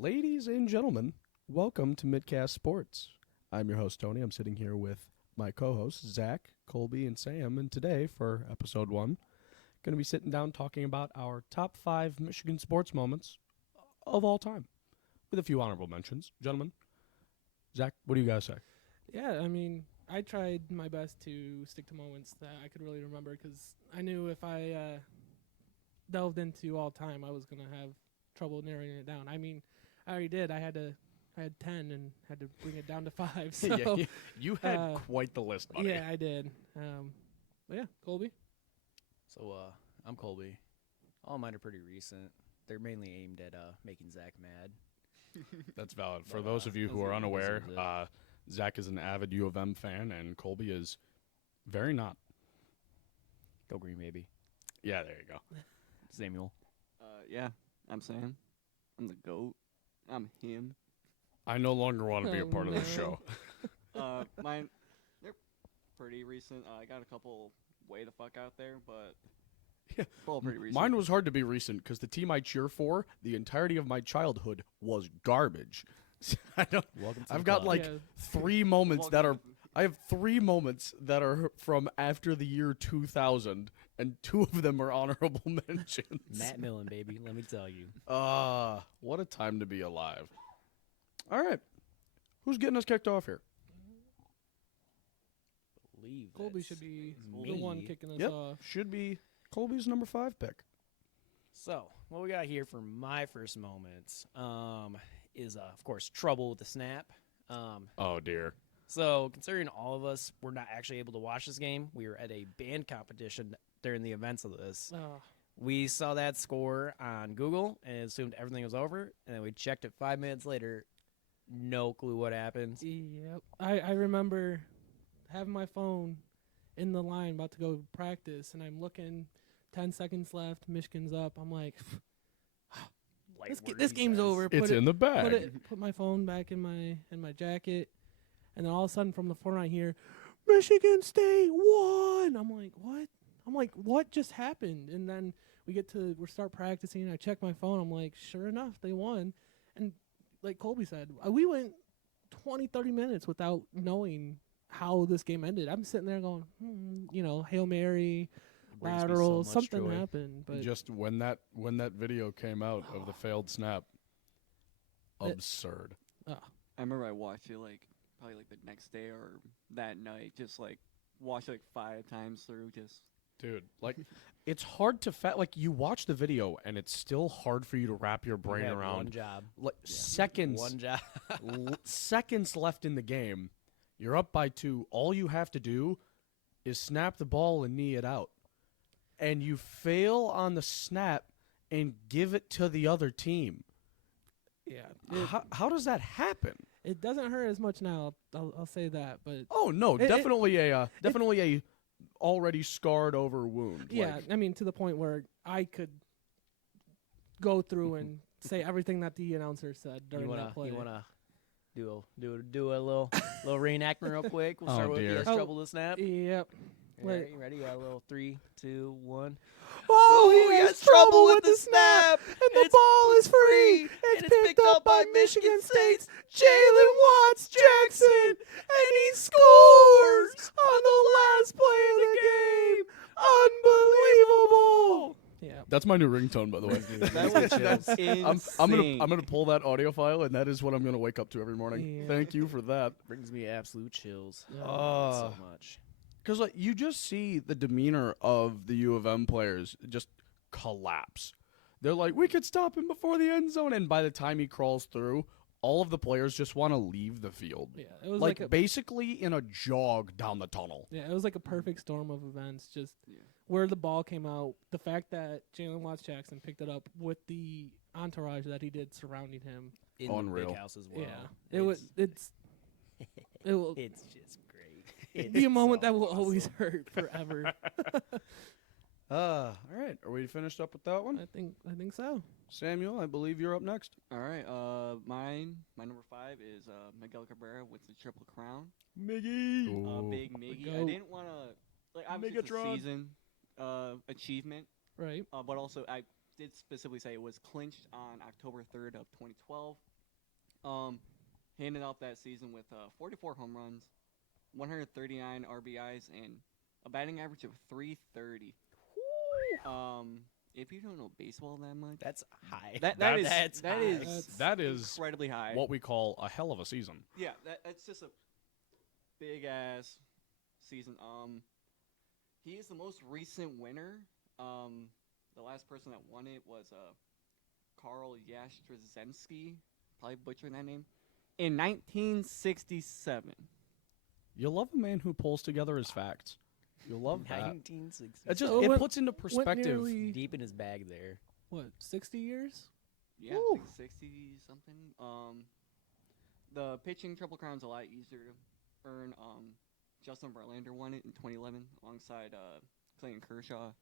Ladies and gentlemen, welcome to Mittcast Sports. I'm your host, Tony. I'm sitting here with my co-hosts, Zach, Colby, and Sam. And today, for episode 1, going to be sitting down talking about our top 5 Michigan sports moments of all time, with a few honorable mentions. Gentlemen, Zach, what do you guys say? Yeah, I mean, I tried my best to stick to moments that I could really remember because I knew if I delved into all time, I was going to have trouble narrowing it down. I mean, I already did. I had 10 and had to bring it down to 5. So Yeah, you had quite the list, buddy. Yeah, I did. But yeah, Colby. So I'm Colby. All mine are pretty recent. They're mainly aimed at making Zach mad. That's valid. For those of you who are unaware, Zach is an avid U of M fan, and Colby is very not. Go green, baby. Yeah, there you go. Samuel. Yeah, I'm Sam. I'm the GOAT. I'm him. I no longer want to be a part of this no. show. Mine, they're pretty recent. I got a couple way the fuck out there, but Yeah. all pretty recent. Mine was hard to be recent because the team I cheer for, the entirety of my childhood, was garbage. I've got like Yeah. 3 moments that are. I have 3 moments that are from after the year 2000, and 2 of them are honorable mentions. Matt Millen, baby. Let me tell you. What a time to be alive. All right. Who's getting us kicked off here? Believe Colby that's should be me. the one kicking us Yep. off. Should be Colby's number 5 pick. So, what we got here for my first moments is, of course, trouble with the snap. Oh, dear. So, considering all of us were not actually able to watch this game, we were at a band competition during the events of this. Oh, We saw that score on Google and assumed everything was over, and then we checked it 5 minutes later. No clue what happened. yep. I remember having my phone in the line about to go practice, and I'm looking, 10 seconds left, Michigan's up. I'm like, this game's over. It's in the bag. Put my phone back in my jacket, and then all of a sudden from the front I hear, Michigan State won. I'm like, what? What just happened? And then we start practicing. I check my phone. I'm like, sure enough, they won. And like Colby said, we went 20, 30 minutes without knowing how this game ended. I'm sitting there going, Hail Mary, Brings me so lateral, much something joy. happened. But Just when that video came out of the failed snap, absurd. I remember I watched it probably the next day or that night. Just watched it 5 times through. Just Dude, it's hard to you watch the video and it's still hard for you to wrap your brain You had around. one job. Seconds. One job. Seconds left in the game. You're up by 2. All you have to do is snap the ball and knee it out. And you fail on the snap and give it to the other team. yeah, How does that happen? it doesn't hurt as much now. I'll say that. But Oh no, It- definitely a already scarred over wound. yeah, I mean, to the point where I could go through and say everything that the announcer said during that play. You wanna do a little reenactment real quick? We'll Oh, start with dear. the trouble to snap. Yep. Ready? Ready? Yeah, a little 3, 2, 1. Oh, he has trouble with the snap, and the ball is free. and it's picked up by Michigan State's Jalen Watts Jackson, and he scores on the last play of the game. Unbelievable. Yeah. That's my new ringtone, by the way. that's insane. I'm gonna pull that audio file, and that is what I'm gonna wake up to every morning. Yeah. Thank you for that. Brings me absolute chills. Oh. So much. Because you just see the demeanor of the U of M players just collapse. They're like, we could stop him before the end zone, and by the time he crawls through, all of the players just want to leave the field. Yeah, it was like a, basically in a jog down the tunnel. yeah, it was like a perfect storm of events. Just where the ball came out, the fact that Jalen Watts Jackson picked it up with the entourage that he did surrounding him. In Unreal. the big house as well. Yeah, it's just great. be a moment so that will awesome. always hurt forever. All right, are we finished up with that one? I think so. Samuel, I believe you're up next. All right. My number 5 is Miguel Cabrera with the Triple Crown. Miggy. Big Miggy. I goat. didn't want to obviously it's a Megatron. season achievement, Right. but also I did specifically say it was clinched on October 3rd of 2012. He ended off that season with 44 home runs, 139 RBIs, and a batting average of 330. If you don't know baseball that much, That's high. That That is is incredibly high. what we call a hell of a season. Yeah, that's just a big ass season. He is the most recent winner. The last person that won it was Carl Yastrzemski, probably butchering that name, in 1967. You love a man who pulls together his facts. You love that. 1960. It just So it what- puts into perspective. nearly- Deep in his bag there. What, 60 years? Yeah, I think 60 something. The pitching Triple Crown's a lot easier to earn. Justin Verlander won it in 2011 alongside Clayton Kershaw.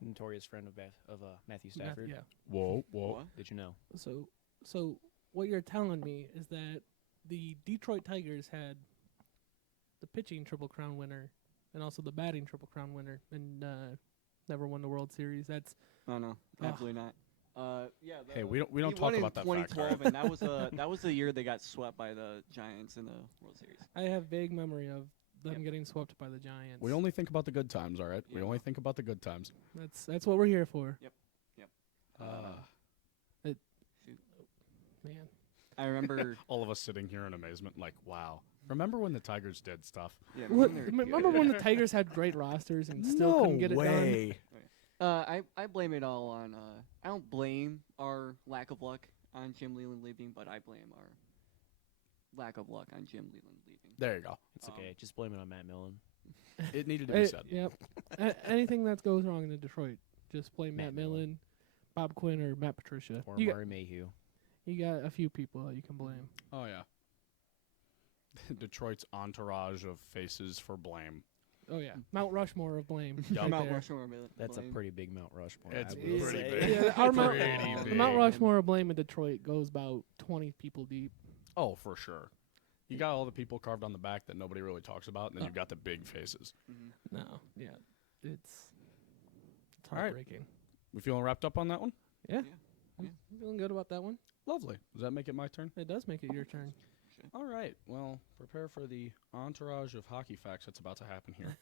Notorious friend of Matthew Stafford. Yeah. Whoa. What? Did you know? So what you're telling me is that the Detroit Tigers had the pitching Triple Crown winner and also the batting Triple Crown winner and never won the World Series. That's No, absolutely not. Yeah. Hey, we don't he talk won in about that fact, 2012, alright? and that was the year they got swept by the Giants in the World Series. I have vague memory of them Yep. getting swept by the Giants. We only think about the good times, all right? We Yeah. only think about the good times. That's what we're here for, Shoot. man. I remember. All of us sitting here in amazement, like, wow. Remember when the Tigers did stuff? Yeah, What, they're remember good. when the Tigers had great rosters and still couldn't get it done? I blame it all on. I don't blame our lack of luck on Jim Leland leaving, but I blame our lack of luck on Jim Leland leaving. There you go. It's okay. Just blame it on Matt Millen. It needed to be said. Yep. Anything that goes wrong in Detroit, just blame Matt Matt Millen, Bob Quinn, or Matt Patricia. Or You Murray Mayhew. got a few people that you can blame. Oh, yeah. Detroit's entourage of faces for blame. Oh yeah, Mount Rushmore of blame. Yup. right Mount there. Rushmore. That's a blame. pretty big Mount Rushmore. It's I would pretty say. big. Yeah, our Mount, Pretty the big. Mount Rushmore of blame in Detroit goes about 20 people deep. Oh, for sure. You got all the people carved on the back that nobody really talks about, and then you've got the big faces. Mhm. No, yeah, it's All right. heartbreaking. We feeling wrapped up on that one? Yeah, Yeah. I'm feeling good about that one. Lovely. Does that make it my turn? It does make it your turn. All right. Well, prepare for the entourage of hockey facts that's about to happen here.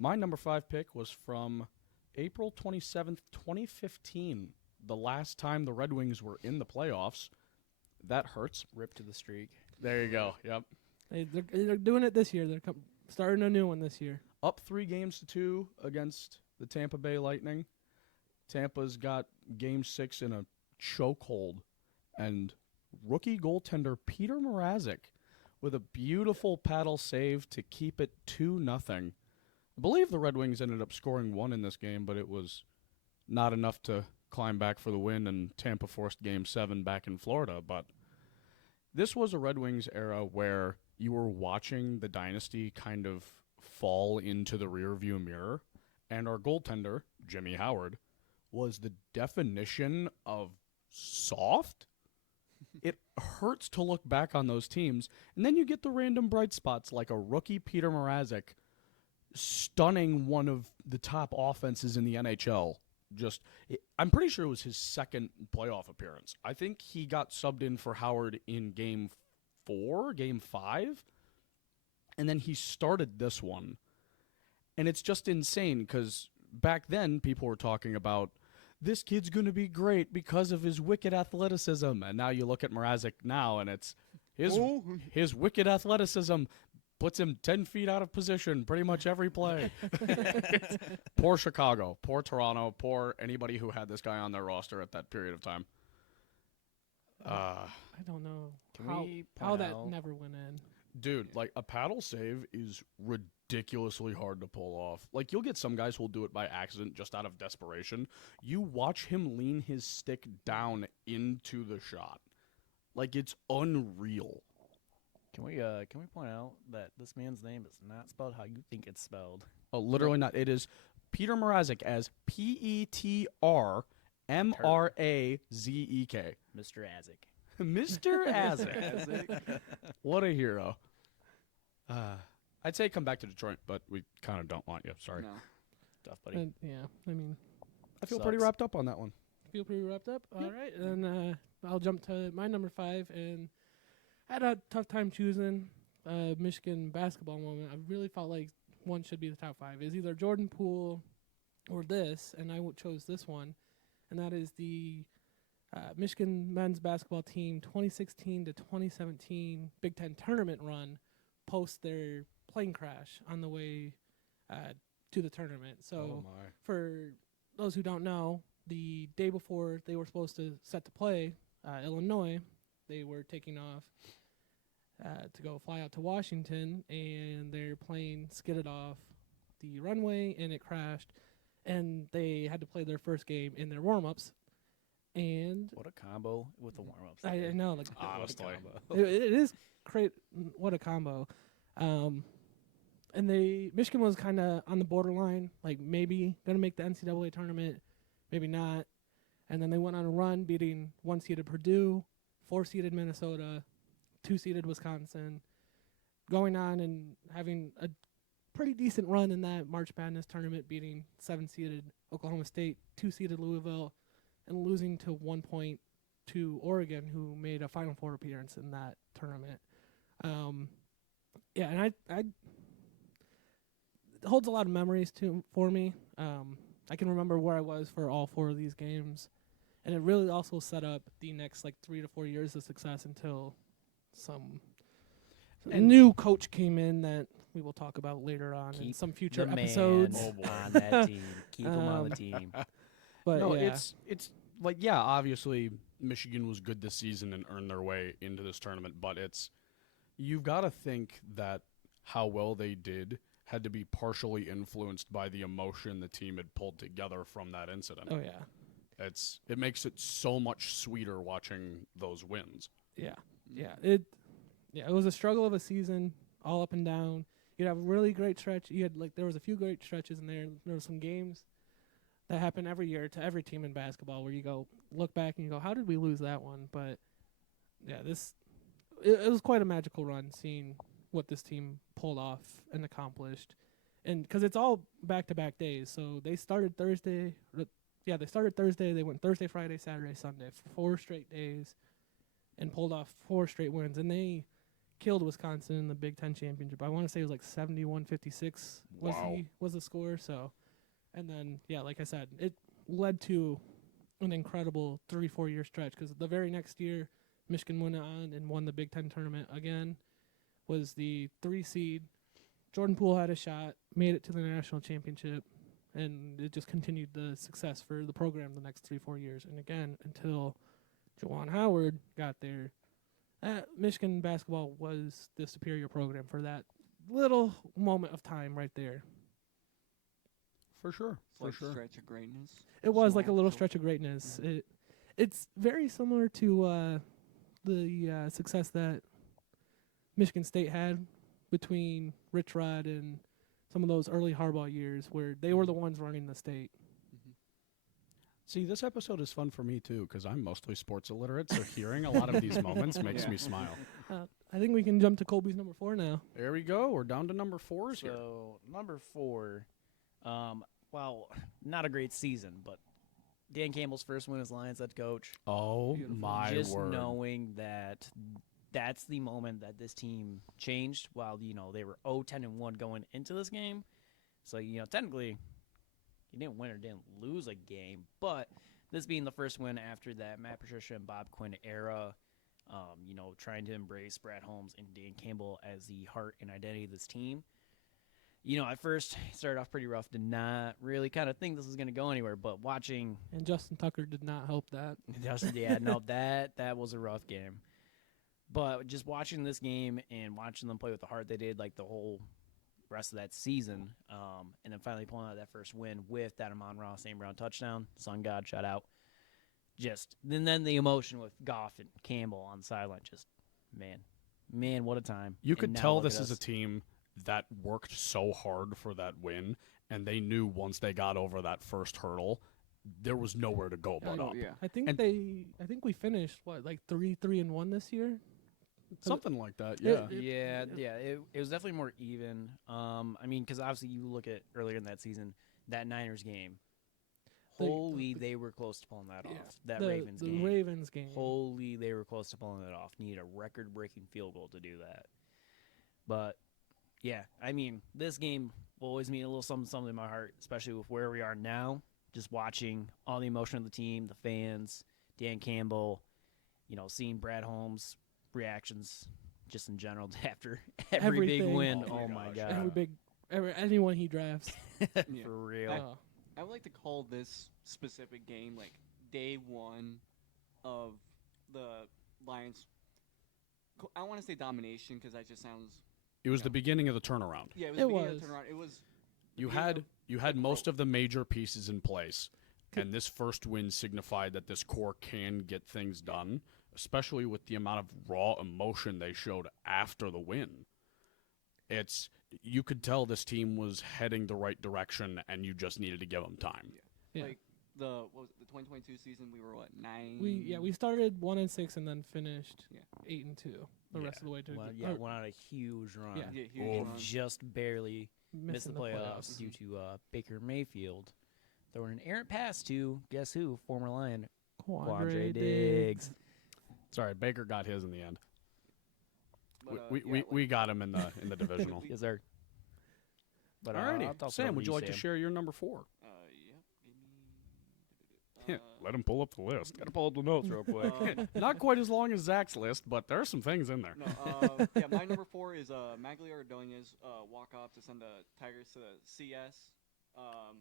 My number 5 pick was from April 27th, 2015, the last time the Red Wings were in the playoffs. That hurts. Rip to the streak. There you go. Yep. They're doing it this year. They're starting a new one this year. Up 3-2 against the Tampa Bay Lightning. Tampa's got Game 6 in a chokehold, and rookie goaltender Peter Mrazek with a beautiful paddle save to keep it 2-0. I believe the Red Wings ended up scoring 1 in this game, but it was not enough to climb back for the win, and Tampa forced Game 7 back in Florida. But this was a Red Wings era where you were watching the dynasty kind of fall into the rearview mirror, and our goaltender, Jimmy Howard, was the definition of soft. It hurts to look back on those teams, and then you get the random bright spots like a rookie Peter Mrazek stunning one of the top offenses in the NHL. I'm pretty sure it was his second playoff appearance. I think he got subbed in for Howard in Game 4, Game 5, and then he started this one. And it's just insane because back then people were talking about this kid's going to be great because of his wicked athleticism. And now you look at Mrazek now, and it's his wicked athleticism puts him 10 feet out of position pretty much every play. Poor Chicago, poor Toronto, poor anybody who had this guy on their roster at that period of time. I don't know Can how, we how point that out- never went in. Dude, like a paddle save is ridiculously hard to pull off. Like you'll get some guys who'll do it by accident just out of desperation. You watch him lean his stick down into the shot. Like it's unreal. Can we point out that this man's name is not spelled how you think it's spelled? Oh, literally not. It is Peter Mrazek as Petrmrazek. Mr. Azek. Mr. Azek. What a hero. I'd say come back to Detroit, but we kind of don't want you. Sorry. No. Tough, buddy. And, yeah, I mean, I feel pretty Sucks. wrapped up on that one. Feel pretty wrapped up. Yeah. All right, and I'll jump to my number 5, and I had a tough time choosing Michigan basketball moment. I really felt like one should be the top 5. It's either Jordan Poole or this, and I chose this one, and that is the Michigan men's basketball team 2016 to 2017 Big Ten tournament run post their plane crash on the way to the tournament. So my. for those who don't know, the day before they were supposed to set to play Illinois, they were taking off to go fly out to Washington, and their plane skidded off the runway and it crashed, and they had to play their first game in their warm-ups. And What a combo with the warm-ups. I know, like Honestly. it is great. What a combo. And Michigan was kind of on the borderline, like maybe gonna make the NCAA tournament, maybe not. And then they went on a run, beating 1-seeded Purdue, 4-seeded Minnesota, 2-seeded Wisconsin, going on and having a pretty decent run in that March Madness tournament, beating 7-seeded Oklahoma State, 2-seeded Louisville, and losing to 1 point to Oregon, who made a Final Four appearance in that tournament. Yeah, and I it holds a lot of memories for me. I can remember where I was for all 4 of these games, and it really also set up the next 3 to 4 years of success until some new coach came in that we will talk about later on in Keep some future the man episodes. Oh, boy. on that team. Keep him on the team. But No, yeah. it's like, yeah, obviously Michigan was good this season and earned their way into this tournament, but you've got to think that how well they did had to be partially influenced by the emotion the team had pulled together from that incident. Oh yeah. It makes it so much sweeter watching those wins. Yeah. It was a struggle of a season, all up and down. You'd have a really great stretch. There was a few great stretches in there. There were some games that happen every year to every team in basketball where you look back and you go, how did we lose that one? But yeah, it was quite a magical run seeing what this team pulled off and accomplished. And because it's all back-to-back days. So they started Thursday. They went Thursday, Friday, Saturday, Sunday, 4 straight days, and pulled off 4 straight wins. And they killed Wisconsin in the Big Ten championship. I want to say it was 71-56 was the score. So, and then like I said, it led to an incredible 3-4 year stretch, because the very next year Michigan went on and won the Big Ten tournament again, was the 3 seed. Jordan Poole had a shot, made it to the national championship, and it just continued the success for the program the next 3-4 years. And again, until Juwan Howard got there, Michigan basketball was the superior program for that little moment of time right there. For sure. Stretch of greatness. It was like a Small, little short. stretch of greatness. It's very similar to the success that Michigan State had between Rich Rod and some of those early Harbaugh years, where they were the ones running the state. See, this episode is fun for me, too, because I'm mostly sports illiterate, so hearing a lot of these moments makes Yeah. me smile. I think we can jump to Colby's number 4 now. There we go. We're down to number 4s here. So, number 4, well, not a great season, but Dan Campbell's first win as Lions head coach. Oh, Beautiful. my Just word. knowing that that's the moment that this team changed. While they were 0-10-1 going into this game, so technically you didn't win or didn't lose a game, but this being the first win after that Matt Patricia and Bob Quinn era, trying to embrace Brad Holmes and Dan Campbell as the heart and identity of this team. At first it started off pretty rough. Did not really kind of think this was going to go anywhere, but watching And Justin Tucker did not help that. that was a rough game. But just watching this game and watching them play with the heart they did, like the whole rest of that season, and then finally pulling out that first win with that Amon-Ra St. Brown touchdown, Sun God, shout out. And then the emotion with Goff and Campbell on the sideline, just man, what a time. You And could now tell look this at is a us. team that worked so hard for that win, and they knew once they got over that first hurdle, there was nowhere to go but Oh, up. Yeah. I think we finished 3-3-1 this year. Something like that, It- yeah. It was definitely more even. Because obviously you look at earlier in that season, that Niners game. Holy, they were close to pulling that Yeah. off. That the Ravens game. Ravens game. Holy, they were close to pulling that off. Needed a record-breaking field goal to do that. But, yeah, I mean, this game will always mean a little something in my heart, especially with where we are now. Just watching all the emotion of the team, the fans, Dan Campbell, seeing Brad Holmes' reactions just in general after every big Everything. win. Oh my Oh, my gosh, God. Anyone he drafts. Yeah. For real. Oh. I would like to call this specific game like day one of the Lions. I want to say domination because that just sounds. It was the beginning of the turnaround. Yeah, it was. It The beginning was. Of the turnaround. It was. You beginning had of you had the most growth. of the major pieces in place, and this first win signified that this core can get things done, especially with the amount of raw emotion they showed after the win. You could tell this team was heading the right direction, and you just needed to give them time. Yeah. Like what was it, the 2022 season, we were what 9. We started 1-6 and then finished Yeah. 8-2 the rest of the way to Well, or went on a huge run. Yeah. huge Oh, run. Just barely missed missing the playoffs due to Baker Mayfield throwing an errant pass to, guess who? Former Lion, Quandre Diggs. Sorry, Baker got his in the end. But, We got him in the divisional. Yes, sir. But Alrighty, I'll toss it Sam, over would to you like to Sam. share your number 4? Yep. Give me. Yeah, let him pull up the list. Gotta pull up the notes real quick. Not Not quite as long as Zach's list, but there are some things in there. No, yeah, my number 4 is Magli Ordonez walk off to send the Tigers to the CS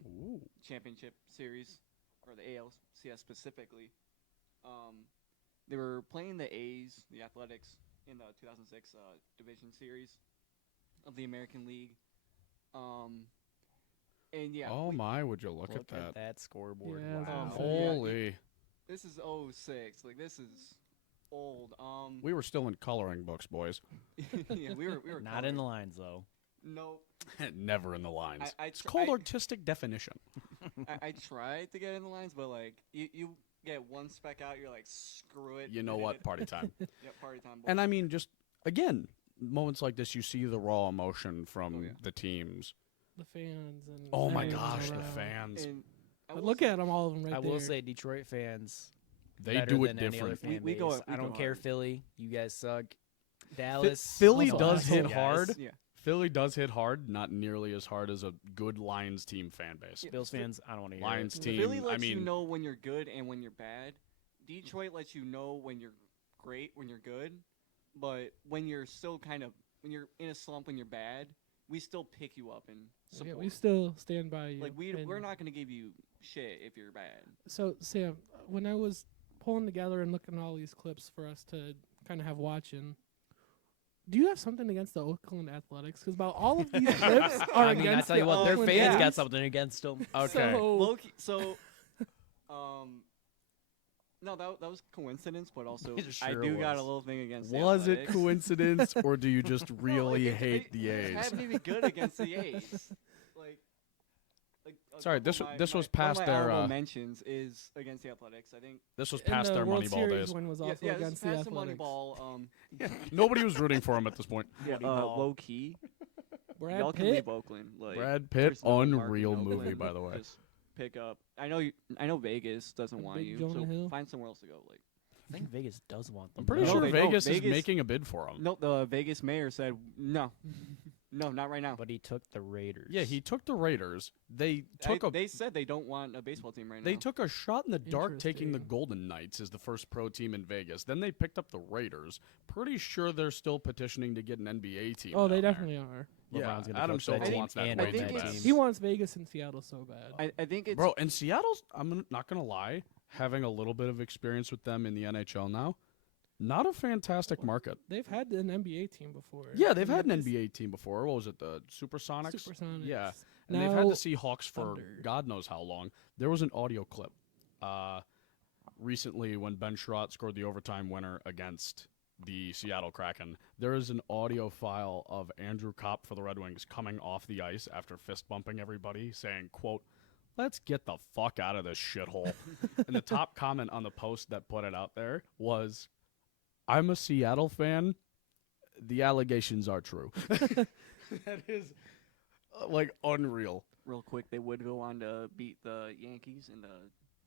Ooh. championship series, or the ALCS specifically. They were playing the A's, the Athletics, in the 2006 division series of the American League. And yeah, Oh my, would you look at that? that scoreboard. Yeah, that's Wow. what I'm saying. Yeah, Holy. this is 06. Like, this is old. We were still in coloring books, boys. Yeah, we were Not in the lines, though. Nope. Never in the lines. I It's tr- called I- artistic definition. I tried to get in the lines, but like you get one spec out, you're like, screw it. You know we did what? it. Party time. Yeah, party time. And I mean, just, again, moments like this, you see the raw emotion from Oh, yeah. the teams. The fans and Oh my everyone gosh, the around. fans. And I But will look say- at them, all of them right I there. will say Detroit fans They better do it than any other different. fan We go- base. we I don't go care hard. Philly. You guys suck. Dallas. Philly Also does hit assholes. hard. Yeah. Philly does hit hard, not nearly as hard as a good Lions team fan base. Yeah. Bills fans, I don't want to hear Lions it. team, Philly I lets you mean- know when you're good and when you're bad. Detroit lets you know when you're great, when you're good. But when you're still when you're in a slump, when you're bad, we still pick you up and Yeah, support. we still stand by you. like and we're not going to give you shit if you're bad. So Sam, when I was pulling together and looking at all these clips for us to kind of have watching, do you have something against the Oakland Athletics? Because about all of these clips are I mean, I against tell you the what, their Oakland fans got Athletics. something against them. Okay. So, Low-key, so, no, that was coincidence, but also It I sure do got a was. little thing against. the Was it Athletics. coincidence, or do you just No, really like, hate the we A's? Had me be good against the A's. Like a Sorry, couple this of my- was one past of my their, honorable mentions is against the Athletics. I think. This was and past the their World Moneyball Series days. one was also Yeah, this is against the past the Athletics. Moneyball. Nobody was rooting for him at this point. Moneyball. Low key. Brad Y'all can Pitt. leave Oakland. Like, Brad Pitt, there's no market unreal in movie, Oakland. by the way. Just pick up. I know Vegas doesn't A want big you, Jonah so Hill. find somewhere else to go. Like, I think Vegas does want them. I'm pretty No, sure they don't. Vegas is Vegas- making a bid for him. no, the Vegas mayor said no, no, not right now. But he took the Raiders. Yeah, he took the Raiders. They took They said they don't want a baseball team right They now. took a shot in the dark taking the Interesting. Golden Knights as the first pro team in Vegas. Then they picked up the Raiders. Pretty sure they're still petitioning to get an NBA team. Oh, they down there. definitely are. Yeah, LeBron's gonna Adam coach that Silver team wants that and way I too think bad. it's- He wants Vegas and Seattle so bad. I think it's Bro, and Seattle's, I'm not going to lie, having a little bit of experience with them in the NHL now, not a fantastic market. They've had an NBA team before. Yeah, they've And had an this- NBA team before. What was it, the Supersonics? Supersonics. Yeah, and they've had Now, the Seahawks for Thunder. God knows how long. There was an audio clip recently when Ben Sherratt scored the overtime winner against the Seattle Kraken. There is an audio file of Andrew Kopp for the Red Wings coming off the ice after fist bumping everybody, saying, quote, "Let's get the fuck out of this shithole." And the top comment on the post that put it out there was, "I'm a Seattle fan. The allegations are true." That is, like unreal. Real quick, they would go on to beat the Yankees in the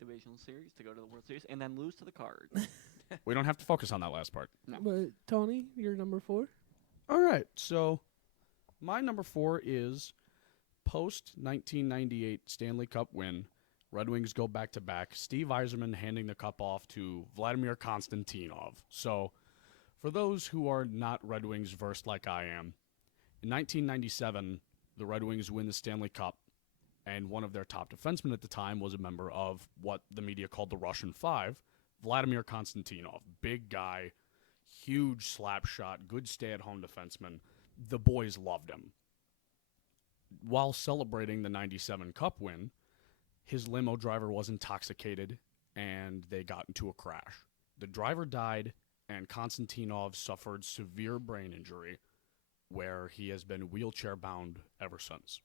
divisional series to go to the World Series and then lose to the Cards. We don't have to focus on that last part. No. But Tony, you're number 4. All right, so my number 4 is post 1998 Stanley Cup win. Red Wings go back to back. Steve Yzerman handing the cup off to Vladimir Konstantinov. So, for those who are not Red Wings versed like I am, in 1997, the Red Wings win the Stanley Cup, and one of their top defensemen at the time was a member of what the media called the Russian Five, Vladimir Konstantinov. Big guy, huge slap shot, good stay-at-home defenseman. The boys loved him. While celebrating the 97 Cup win, his limo driver was intoxicated, and they got into a crash. The driver died, and Konstantinov suffered severe brain injury, where he has been wheelchair-bound ever since.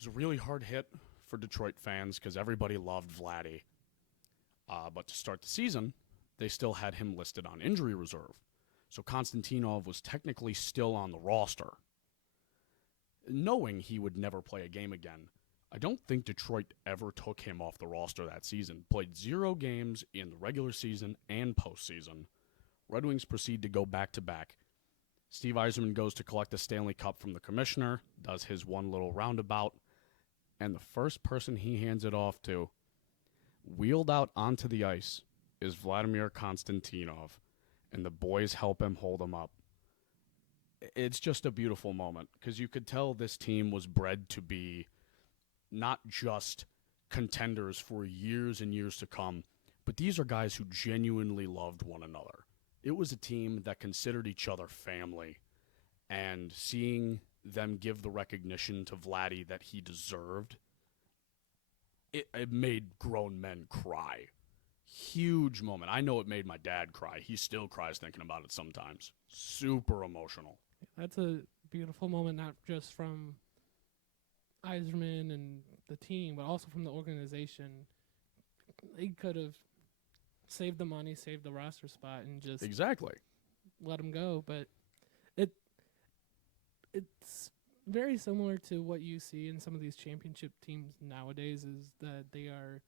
It was a really hard hit for Detroit fans because everybody loved Vladdy. But to start the season, they still had him listed on injury reserve. So Konstantinov was technically still on the roster. Knowing he would never play a game again, I don't think Detroit ever took him off the roster that season. Played 0 games in the regular season and postseason. Red Wings proceed to go back-to-back. Steve Yzerman goes to collect the Stanley Cup from the commissioner, does his one little roundabout, and the first person he hands it off to, wheeled out onto the ice, is Vladimir Konstantinov, and the boys help him hold him up. It's just a beautiful moment, because you could tell this team was bred to be not just contenders for years and years to come, but these are guys who genuinely loved one another. It was a team that considered each other family, and seeing them give the recognition to Vladdy that he deserved, it made grown men cry. Huge moment. I know it made my dad cry. He still cries thinking about it sometimes. Super emotional. That's a beautiful moment, not just from Yzerman and the team, but also from the organization. They could have saved the money, saved the roster spot, and just Exactly. let him go. But it's very similar to what you see in some of these championship teams nowadays, is that they are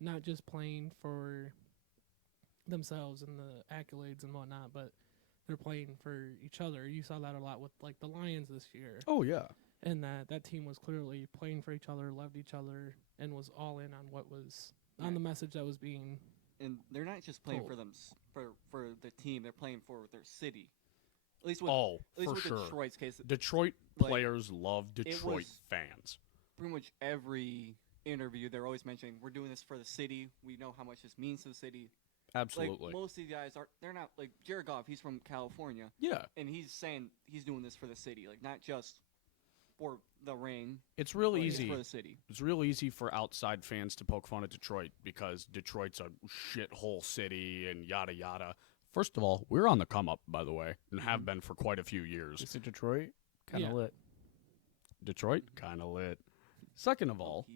not just playing for themselves and the accolades and whatnot, but they're playing for each other. You saw that a lot with like the Lions this year. Oh, yeah. And that team was clearly playing for each other, loved each other, and was all in on what was on the message that was being. And they're not just playing Cool. for them for the team; they're playing for their city. At least with For sure. Detroit's case, Detroit like, players love Detroit was- fans. pretty much every interview they're always mentioning, we're doing this for the city. We know how much this means to the city. Absolutely. Like most of these guys they're not like Jared Goff. He's from California, Yeah. and he's saying he's doing this for the city, like not just for the ring. It's real but it's easy. for the city. It's real easy for outside fans to poke fun at Detroit because Detroit's a shithole city and yada yada. First of all, we're on the come up, by the way, and have been for quite a few years. Is it Detroit? Kind of Yeah. lit. Detroit, kind of lit. Second of all,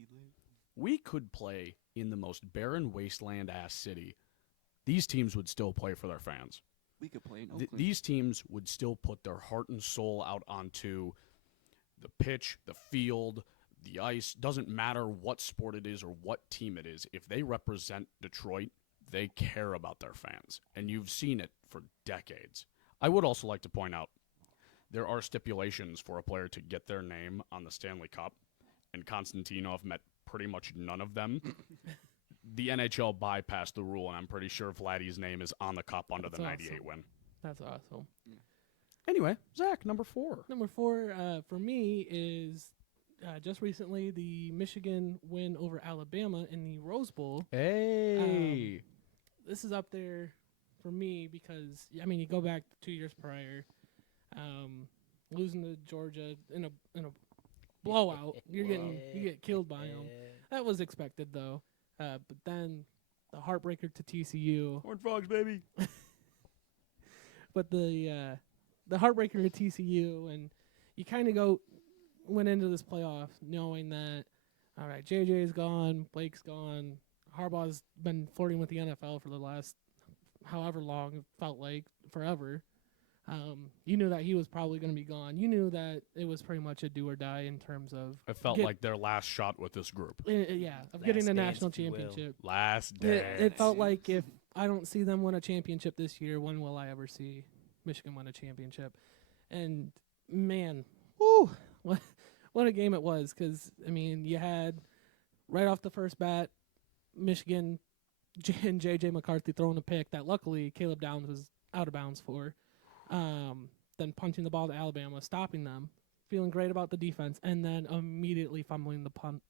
we could play in the most barren wasteland ass city. These teams would still play for their fans. We could play in Oakland. These teams would still put their heart and soul out onto the pitch, the field, the ice. Doesn't matter what sport it is or what team it is. If they represent Detroit, they care about their fans. And you've seen it for decades. I would also like to point out there are stipulations for a player to get their name on the Stanley Cup, and Konstantinov met pretty much none of them. The NHL bypassed the rule, and I'm pretty sure Vladdy's name is on the cup under That's the 98 awesome. win. That's awesome. Anyway, Zach, number 4. Number 4 for me is just recently the Michigan win over Alabama in the Rose Bowl. Hey. This is up there for me because I mean you go back 2 years prior, losing to Georgia in a blowout. You get killed by them. That was expected though. But then the heartbreaker to TCU. Horned Frogs, baby. But the heartbreaker to TCU, and you kind of went into this playoff knowing that, all right, JJ's gone, Blake's gone, Harbaugh's been flirting with the NFL for the last however long, it felt like forever. You knew that he was probably going to be gone. You knew that it was pretty much a do or die in terms of It felt like their last shot with this group. of getting the Last national dance, if you will. championship. Last It, day. it felt like if I don't see them win a championship this year, when will I ever see Michigan win a championship? And man, whoo, what a game it was! Because I mean, you had right off the first bat, Michigan and J.J. McCarthy throwing a pick that luckily Caleb Downs was out of bounds for. Then punching the ball to Alabama, stopping them, feeling great about the defense, and then immediately fumbling the punt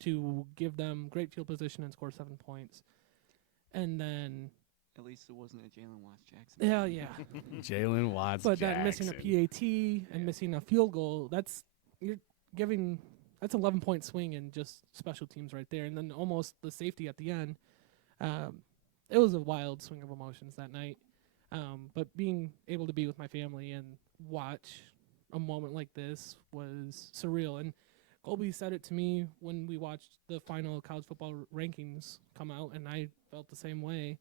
to give them great field position and score 7 points. And then, At least it wasn't a Jalen Watts Jackson. hell yeah. Jalen Watts But Jackson. then missing a PAT and missing a field goal, that's 11-point swing in just special teams right there. And then almost the safety at the end. It was a wild swing of emotions that night. But being able to be with my family and watch a moment like this was surreal. And Colby said it to me when we watched the final college football rankings come out, and I felt the same way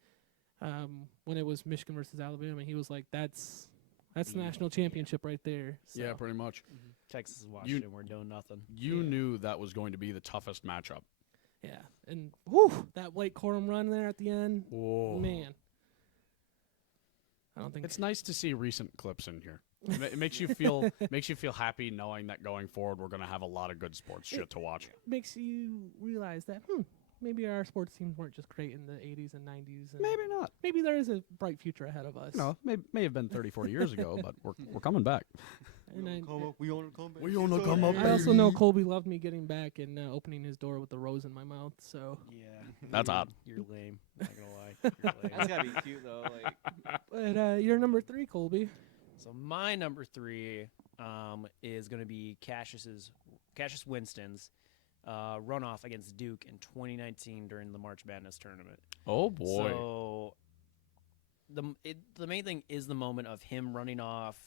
when it was Michigan versus Alabama. He was like, that's the national championship right there. So. Yeah, pretty much. Texas is watching. We're doing nothing. You knew that was going to be the toughest matchup. Yeah, and that Blake Corum run there at the end, Whoa. man. I don't think It's nice to see recent clips in here. It makes you feel happy knowing that going forward we're going to have a lot of good sports shit to watch. makes you realize that maybe our sports teams weren't just great in the 80s and 90s. And Maybe not. maybe there is a bright future ahead of us. No, may have been 30, 40 years ago, but we're coming back. And We want to come back. We wanna come up, I also know Colby loved me getting back and opening his door with the rose in my mouth. So, Yeah. That's odd. You're lame. Not going to lie. You're lame. That's gotta be cute though. Like, but you're number 3, Colby. So my number 3 is going to be Cassius Winston's runoff against Duke in 2019 during the March Madness tournament. Oh, boy. So the main thing is the moment of him running off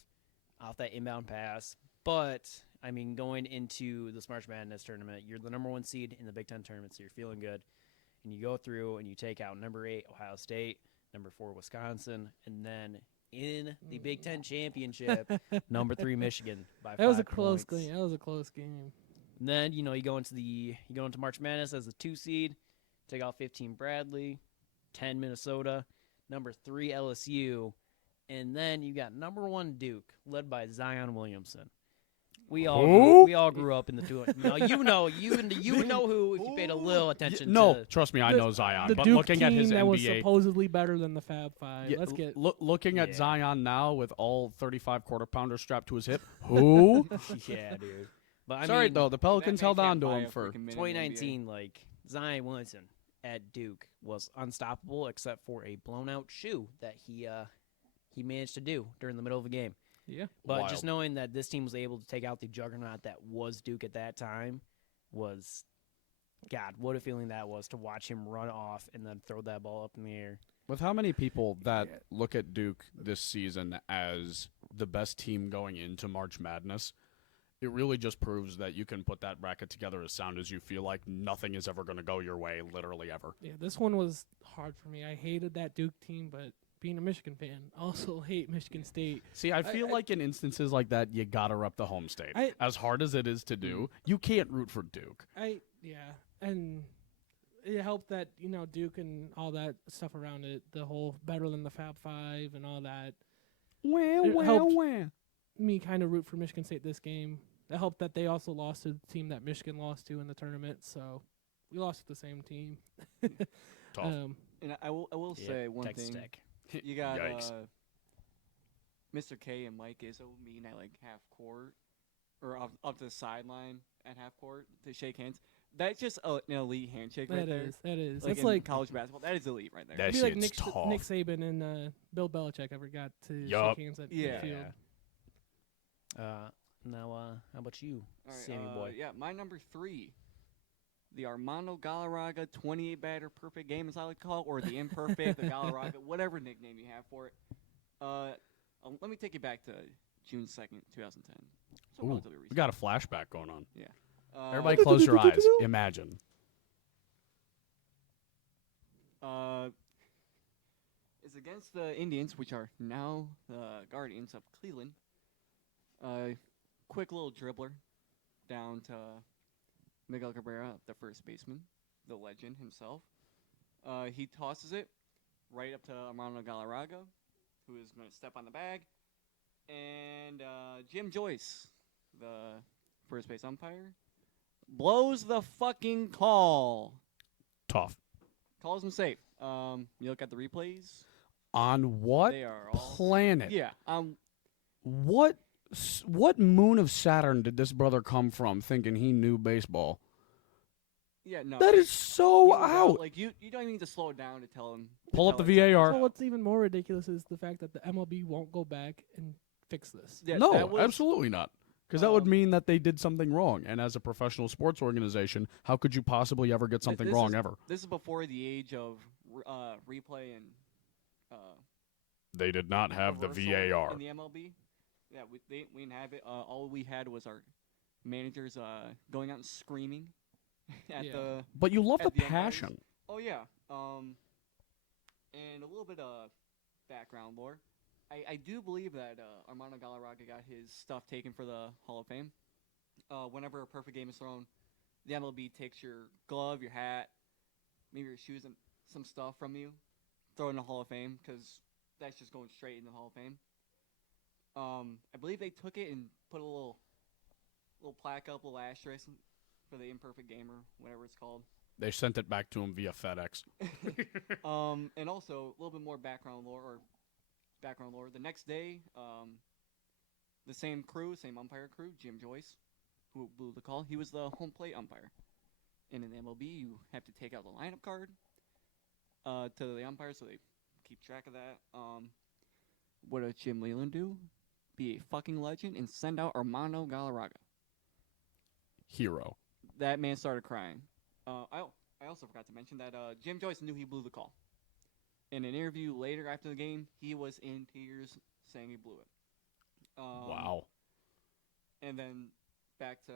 that inbound pass. But, I mean, going into this March Madness tournament, you're the number 1 seed in the Big Ten tournament, so you're feeling good. And you go through and you take out number 8, Ohio State, number 4, Wisconsin, and then in the Big Ten championship, number 3, Michigan by 5 That was a close points. game. That was a close game. And then, you go into March Madness as the 2 seed, take out 15 Bradley, 10 Minnesota, number 3 LSU, and then you got number 1 Duke, led by Zion Williamson. We all grew up in the two. You know who if you paid a little attention. No, to, trust me, I know Zion. The But Duke looking team at his that was NBA, supposedly better than the Fab Five. yeah, Let's get looking at Yeah. Zion now with all 35 quarter pounders strapped to his hip. Who? yeah, dude. But I Sorry mean, though, the Pelicans that held man on can't to buy him a for. freaking minute in the NBA. 2019, like Zion Williamson at Duke was unstoppable except for a blown out shoe that he managed to do during the middle of a game. yeah. But Wild. just knowing that this team was able to take out the juggernaut that was Duke at that time was, God, what a feeling that was to watch him run off and then throw that ball up in the air. With how many people that look at Duke this season as the best team going into March Madness, it really just proves that you can put that bracket together as sound as you feel like nothing is ever going to go your way, literally ever. Yeah, this one was hard for me. I hated that Duke team, but being a Michigan fan, I also hate Michigan State. See, I feel like in instances like that, you got to rep the home state. I- As hard as it is to do, you can't root for Duke. And it helped that Duke and all that stuff around it, the whole better than the Fab Five and all that. It helped me kind of root for Michigan State this game. It helped that they also lost to the team that Michigan lost to in the tournament, so we lost to the same team. Tough. And I will say one Texas thing. Tech. You got Yikes. Mr. K and Mike Izzo meeting at like half court or up to the sideline at half court to shake hands. That's just an elite handshake right there. That is. Like It's in like college basketball. That is elite right there. That it'd be like shit's tough. Nick Saban and Bill Belichick ever got to Yup. shake hands at Yeah. the field. Now, how about you, All right, Sammy boy? Yeah, my number 3. The Armando Galarraga 28 batter perfect game, as I like to call it, or the imperfect, the Galarraga, whatever nickname you have for it. Let me take you back to June 2nd, 2010. So Ooh, relatively recent. we got a flashback going on. Yeah. Everybody close your eyes. Imagine. is against the Indians, which are now the Guardians of Cleveland. Quick little dribbler down to Miguel Cabrera, the first baseman, the legend himself. He tosses it right up to Armando Galarraga, who is going to step on the bag. And Jim Joyce, the first base umpire, blows the fucking call. Tough. Calls him safe. You look at the replays. On what They are all planet? Yeah. What moon of Saturn did this brother come from thinking he knew baseball? Yeah. No. That is so You out. Like you don't even need to slow it down to tell him. Pull up the tell him. VAR. So what's even more ridiculous is the fact that the MLB won't go back and fix this. Yeah, No, that was- absolutely not. Because that would Um, mean that they did something wrong. And as a professional sports organization, how could you possibly ever get something this wrong is- ever? This is before the age of replay and They did not have the reversal VAR. in the MLB. Yeah, we didn't have it. All we had was our managers going out and screaming at Yeah. the. But you love At the the umpires. passion. Oh yeah. And a little bit of background lore. I do believe that Armando Galarraga got his stuff taken for the Hall of Fame. Whenever a perfect game is thrown, the MLB takes your glove, your hat, maybe your shoes, and some stuff from you, throw it in the Hall of Fame because that's just going straight in the Hall of Fame. I believe they took it and put a little plaque up, a little asterisk for the imperfect game or whatever it's called. They sent it back to him via FedEx. And also a little bit more background lore. The next day, the same umpire crew, Jim Joyce, who blew the call, he was the home plate umpire. And in the MLB, you have to take out the lineup card to the umpire, so they keep track of that. What does Jim Leland do? Be a fucking legend and send out Armando Galarraga. Hero. That man started crying. I also forgot to mention that Jim Joyce knew he blew the call. In an interview later after the game, he was in tears saying he blew it. Wow. And then back to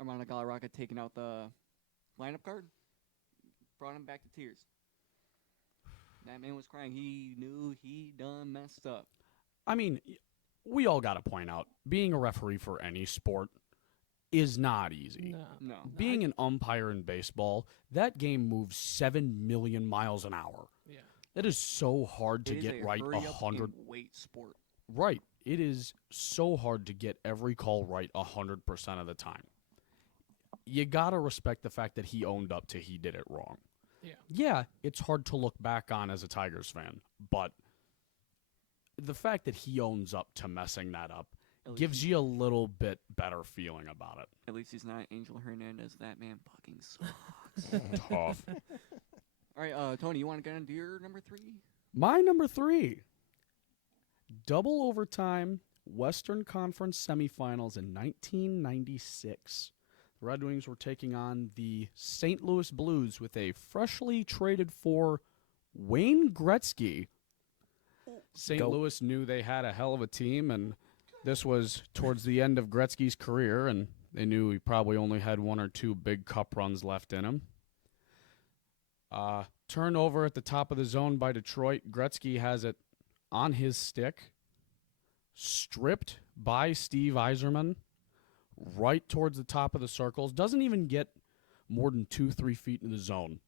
Armando Galarraga taking out the lineup card, brought him back to tears. That man was crying. He knew he done messed up. I mean, we all got to point out, being a referee for any sport is not easy. No. Being an umpire in baseball, that game moves 7 million miles an hour. Yeah. It is so hard to It is get right hurry up 100. and wait sport. Right. It is so hard to get every call right 100% of the time. You got to respect the fact that he owned up to he did it wrong. Yeah. Yeah, it's hard to look back on as a Tigers fan, but the fact that he owns up to messing that up At gives least, you a little bit better feeling about it. At least he's not Angel Hernandez. That man fucking sucks. Tough. All right, Tony, you want to get into your number 3? My number 3. Double overtime Western Conference semifinals in 1996. The Red Wings were taking on the St. Louis Blues with a freshly traded for Wayne Gretzky. St. Louis knew they had a hell of a team, and this was towards the end of Gretzky's career, and they knew he probably only had 1 or 2 big cup runs left in him. Turnover at the top of the zone by Detroit. Gretzky has it on his stick, stripped by Steve Yzerman, right towards the top of the circles. Doesn't even get more than 2-3 feet in the zone.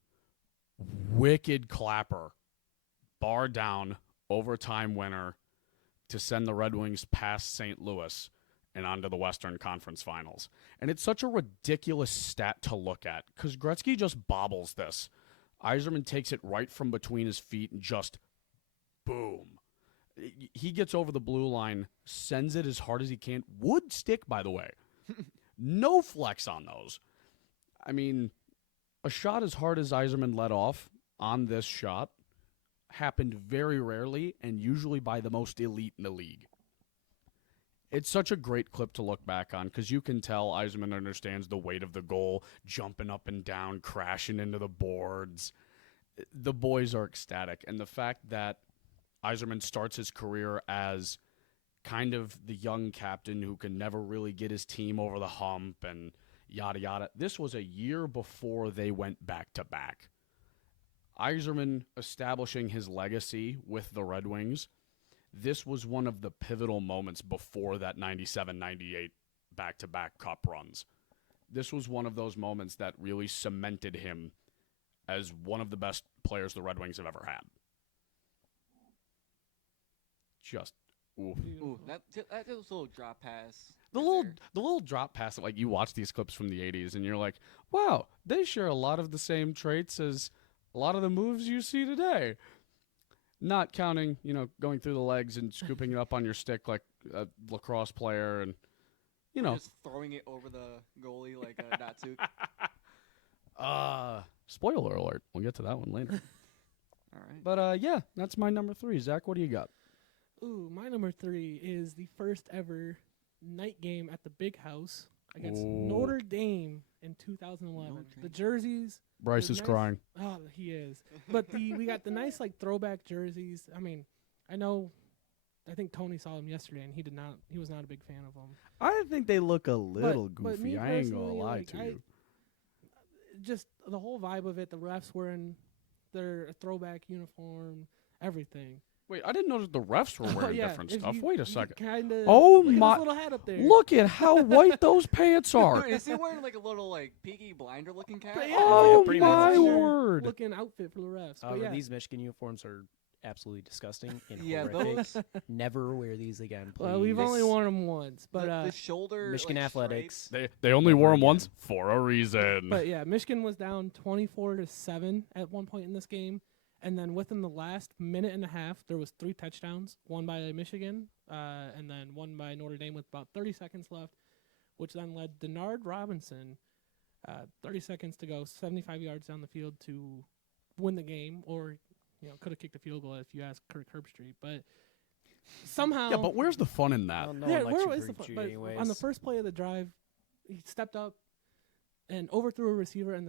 Wicked clapper. Bar down, overtime winner to send the Red Wings past St. Louis and onto the Western Conference Finals. And it's such a ridiculous stat to look at because Gretzky just bobbles this. Yzerman takes it right from between his feet and just boom. He gets over the blue line, sends it as hard as he can. Wood stick, by the way. No flex on those. I mean, a shot as hard as Yzerman let off on this shot happened very rarely and usually by the most elite in the league. It's such a great clip to look back on because you can tell Yzerman understands the weight of the goal, jumping up and down, crashing into the boards. The boys are ecstatic. And the fact that Yzerman starts his career as kind of the young captain who can never really get his team over the hump and yada, yada. This was a year before they went back-to-back. Yzerman establishing his legacy with the Red Wings, this was one of the pivotal moments before that 97-98 back-to-back cup runs. This was one of those moments that really cemented him as one of the best players the Red Wings have ever had. Just, oof. Ooh, that was a little drop pass. The little drop pass, like you watch these clips from the 80s and you're like, wow, they share a lot of the same traits as a lot of the moves you see today. Not counting, going through the legs and scooping it up on your stick like a lacrosse player and, just throwing it over the goalie like a Datsuk. Spoiler alert. We'll get to that one later. All right. But, yeah, that's my number 3. Zach, what do you got? Ooh, my number 3 is the first ever night game at the Big House against Notre Dame in 2011. The jerseys. Bryce is nice. crying. Oh, he is. But we got the nice throwback jerseys. I mean, I think Tony saw them yesterday, and he was not a big fan of them. I think they look a little But goofy. me I ain't gonna personally, lie like, to you. Just the whole vibe of it, the refs wearing their throwback uniform, everything. Wait, I didn't know that the refs were wearing different stuff. Wait a second. Oh my- Look at his little hat up there. Look at how white those pants are. Wait, is he wearing like a little like Peaky Blinder looking cap? But yeah, Oh, it's like a my Peaky Blinder word. looking outfit for the refs. But However, yeah, these Michigan uniforms are absolutely disgusting and Yeah, horrific. those Never wear these again, please. well, we've only worn them once, but the shoulder Michigan like, Athletics. They only wore them Never once again. for a reason. But yeah, Michigan was down 24-7 at one point in this game, and then within the last minute and a half, there was 3 touchdowns, one by Michigan, and then one by Notre Dame with about 30 seconds left, which then led Denard Robinson, 30 seconds to go, 75 yards down the field to win the game, or could have kicked a field goal if you ask Kirk Herbstreit, but somehow. yeah, but where's the fun in that? Well, no Yeah, one likes where your was the Greek fun? Jew But anyways. on the first play of the drive, he stepped up and overthrew a receiver. And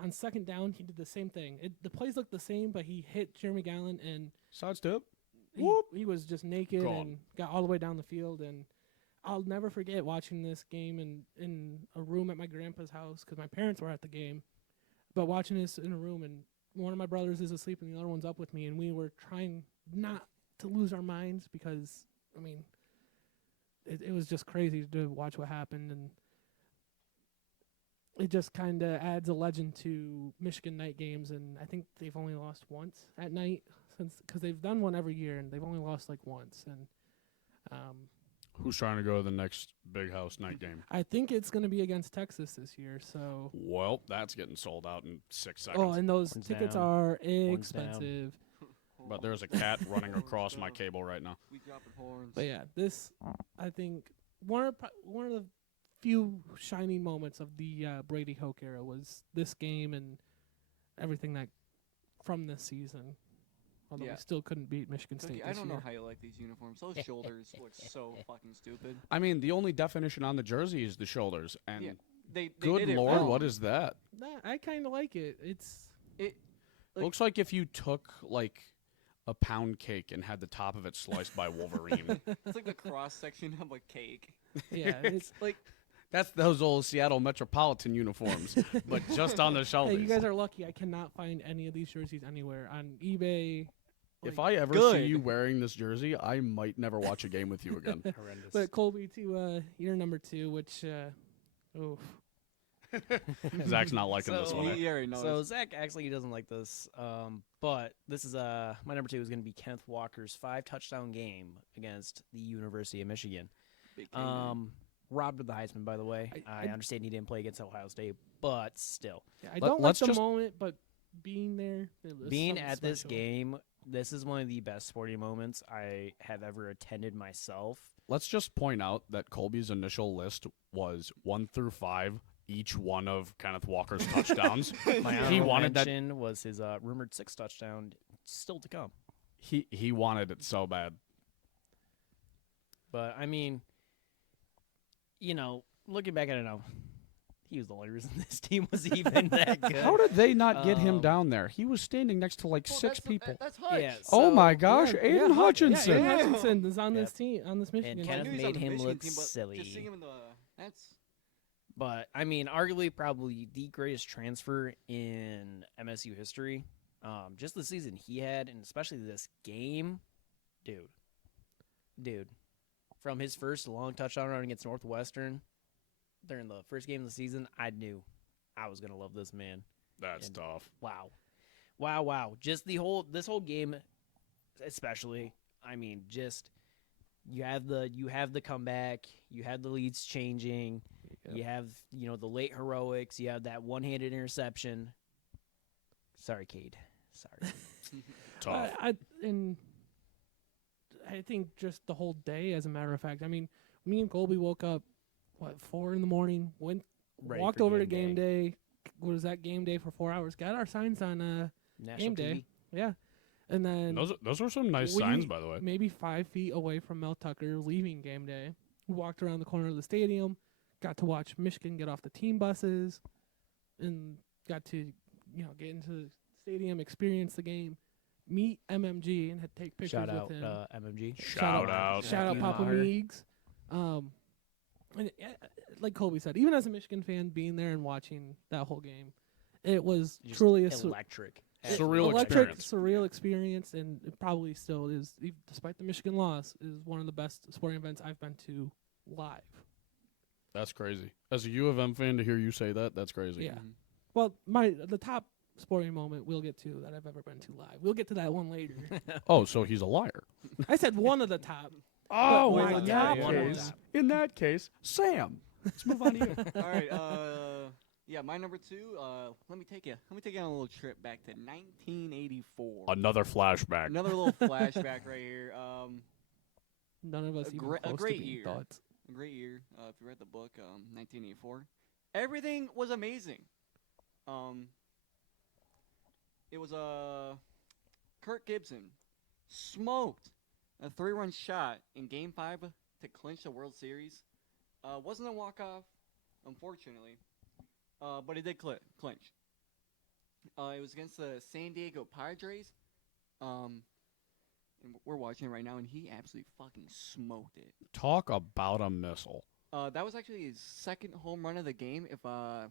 on second down, he did the same thing. The plays looked the same, but he hit Jeremy Gallen and Sidestep. he was just naked Gone. and got all the way down the field. And I'll never forget watching this game in a room at my grandpa's house because my parents were at the game. But watching this in a room, and one of my brothers is asleep and the other one's up with me, and we were trying not to lose our minds because, I mean, it was just crazy to watch what happened, and it just kind of adds a legend to Michigan night games, and I think they've only lost once at night because they've done one every year, and they've only lost like once, and Who's trying to go to the next Big House night game? I think it's going to be against Texas this year, so. Well, that's getting sold out in 6 seconds. Oh, and those One's tickets down. are down. expensive. But there's a cat running across my cable right now. We dropping horns. But yeah, this I think one of the few shining moments of the Brady Hoke era was this game and everything that from this season. Although Yeah. we still couldn't beat Michigan Cookie, State I this don't know year. how you like these uniforms. Those shoulders look so fucking stupid. I mean, the only definition on the jersey is the shoulders. And Yeah, they good did it Lord, well. what is that? I kind of like it. It's It like- Looks like if you took, like, a pound cake and had the top of it sliced by Wolverine. It's like the cross section of a cake. yeah. It's Like That's those old Seattle Metropolitan uniforms, but just on the shoulders. hey, you guys are lucky. I cannot find any of these jerseys anywhere on eBay. If like- I ever Good. see you wearing this jersey, I might never watch a game with you again. Horrendous. But Colby to your number 2, which oof. Zach's not liking this So- one. he already knows. So Zach actually doesn't like this, but this is my number 2 is going to be Kenneth Walker's 5-touchdown game against the University of Michigan. Big K, man. Robbed of the Heisman, by the way. I- I understand he didn't play against Ohio State, but still, Yeah, I don't like let's the just- moment, but being there, it was being something at this special. game, this is one of the best sporting moments I have ever attended myself. Let's just point out that Colby's initial list was 1 through 5, each one of Kenneth Walker's touchdowns. My He honorable wanted that- mention was his rumored 6th touchdown, still to come. He wanted it so bad. But I mean, looking back at it now, he was the only reason this team was even that good. How did they not get him Um, down there? He was standing next to like Well, 6 that's- people. That's Hutch. Yeah, Oh so- my gosh, Aiden Hutchinson. Yeah, Aiden Yeah. Hutchinson is on this Yep. team, on this Michigan And team. I Kenneth knew he was on made the him Michigan look team, but silly. Just seeing him in the that's But I mean, arguably, probably the greatest transfer in MSU history. Just the season he had, and especially this game, dude. From his first long touchdown run against Northwestern during the first game of the season, I knew I was gonna love this man. That's And tough. Wow. Just this whole game, especially. I mean, just you have the comeback, you have the leads changing, you have the late heroics, you have that one-handed interception. Sorry, Cade. Sorry. Tough. I think just the whole day, as a matter of fact. I mean, me and Colby woke up, 4 in the morning, Ready walked for over to game game day. Was that game day for 4 hours? Got our signs on National game TV. day. Yeah. And then Those were some nice we- signs, by the way. maybe 5 feet away from Mel Tucker leaving game day. We walked around the corner of the stadium, got to watch Michigan get off the team buses, and got to get into the stadium, experience the game, meet MMG, and take pictures Shout out with him. MMG. Shout out. Shout out you, Papa Maher. Meeks. And like Colby said, even as a Michigan fan, being there and watching that whole game, it was Just truly electric. Surreal electric, experience. surreal experience, and it probably still is, despite the Michigan loss, is one of the best sporting events I've been to live. That's crazy. As a U of M fan, to hear you say that, that's crazy. Yeah. Mhm. Well, the top sporting moment we'll get to that I've ever been to live. We'll get to that one later. Oh, so he's a liar. I said one of the top. Oh, But in my that top case, one. Sam. Let's move on to you. All right. Yeah, my number 2. Let me take you on a little trip back to 1984. Another flashback. Another little flashback right here. None of us even a close great to being year. thoughts. A great year. If you read the book, 1984, everything was amazing. It was Kirk Gibson smoked a 3-run shot in Game 5 to clinch the World Series. Wasn't a walk-off, unfortunately, but it did clinch. It was against the San Diego Padres. And we're watching it right now, and he absolutely fucking smoked it. Talk about a missile. That was actually his second home run of the game. If I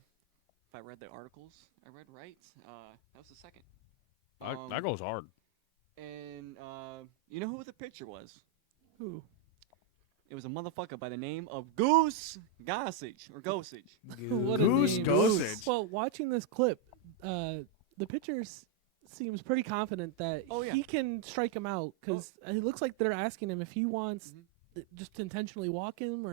read the articles, I read right. That was the second. That goes hard. And you know who the pitcher was? Who? It was a motherfucker by the name of Goose Gossage or Gossage. What a Goose name. Gossage. Well, watching this clip, the pitcher seems pretty confident that Oh, yeah. he can strike him out because it looks like they're asking him if he wants just to intentionally walk him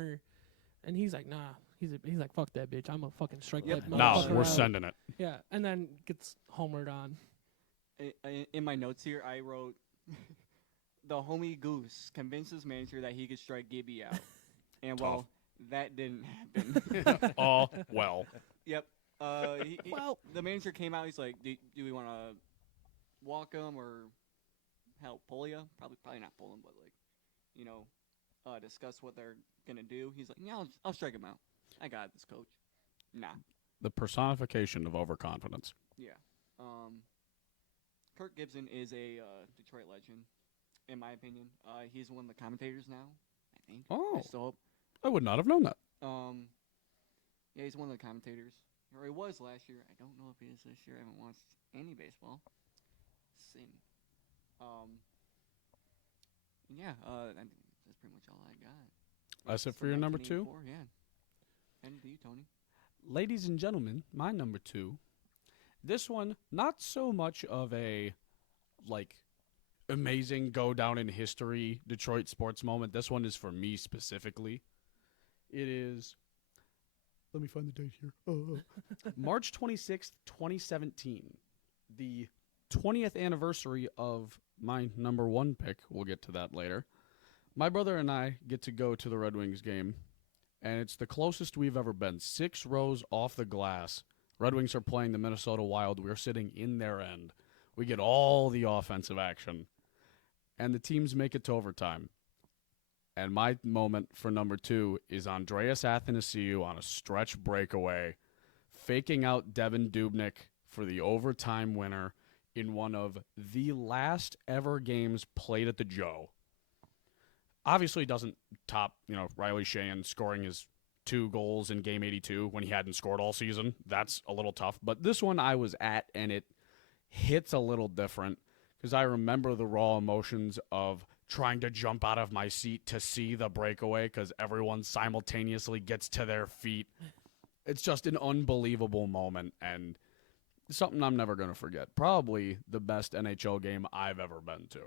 and he's like, nah. He's like, fuck that bitch. I'm a fucking strike Yep. that No, motherfucker we're out. sending it. Yeah, and then gets homered on. In my notes here, I wrote, the homie Goose convinced his manager that he could strike Gibby out. And well, that didn't happen. Oh, well. Yep. Well- the manager came out. He's like, "Do we want to walk him or help pull you? Probably not pull him, but discuss what they're gonna do." He's like, "Yeah, I'll strike him out. I got this, coach." Nah. The personification of overconfidence. Yeah. Kirk Gibson is a Detroit legend, in my opinion. He's one of the commentators now, I think. Oh. I still hope. I would not have known that. Yeah, he's one of the commentators. Or he was last year. I don't know if he is this year. I haven't watched any baseball. Sin. Yeah, I think that's pretty much all I got. That's it From for your number 2? 1984, yeah. And to you, Tony. Ladies and gentlemen, my number 2. This one, not so much of a, amazing go down in history Detroit sports moment. This one is for me specifically. It is, let me find the date here. March 26th, 2017. The 20th anniversary of my number 1 pick. We'll get to that later. My brother and I get to go to the Red Wings game, and it's the closest we've ever been. 6 rows off the glass. Red Wings are playing the Minnesota Wild. We're sitting in their end. We get all the offensive action. And the teams make it to overtime. And my moment for number 2 is Andreas Athanasiou on a stretch breakaway, faking out Devin Dubnyk for the overtime winner in one of the last ever games played at the Joe. Obviously doesn't top, Riley Sheehan scoring his 2 goals in game 82 when he hadn't scored all season. That's a little tough. But this one I was at, and hits a little different because I remember the raw emotions of trying to jump out of my seat to see the breakaway because everyone simultaneously gets to their feet. It's just an unbelievable moment and something I'm never going to forget. Probably the best NHL game I've ever been to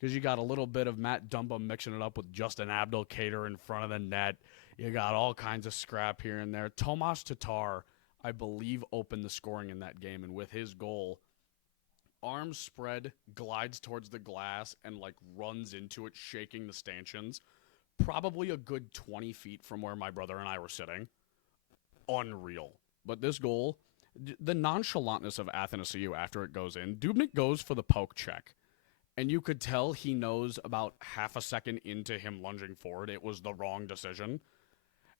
because you got a little bit of Matt Dumba mixing it up with Justin Abdelkader in front of the net. You got all kinds of scrap here and there. Tomas Tatar, I believe, opened the scoring in that game, and with his goal, arms spread, glides towards the glass, and like runs into it, shaking the stanchions. Probably a good 20 feet from where my brother and I were sitting. Unreal. But this goal, the nonchalantness of Athanasiou after it goes in, Dubnyk goes for the poke check. And you could tell he knows about half a second into him lunging forward it was the wrong decision.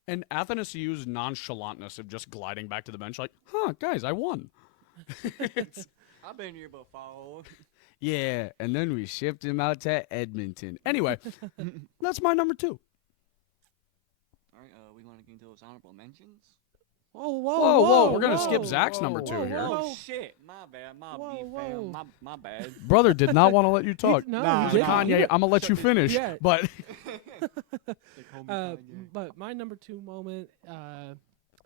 And Athanasiou's nonchalantness of just gliding back to the bench like, guys, I won. I've been here before. Yeah, and then we shipped him out to Edmonton. Anyway, that's my number 2. All right, we want to get into those honorable mentions. Whoa, we're going to skip Zach's number 2 here. Oh, shit. My bad. My B fam. My bad. Brother did not want to let you talk. No, he Kanye, didn't. I'm going to let you finish. Yeah. But But my number 2 moment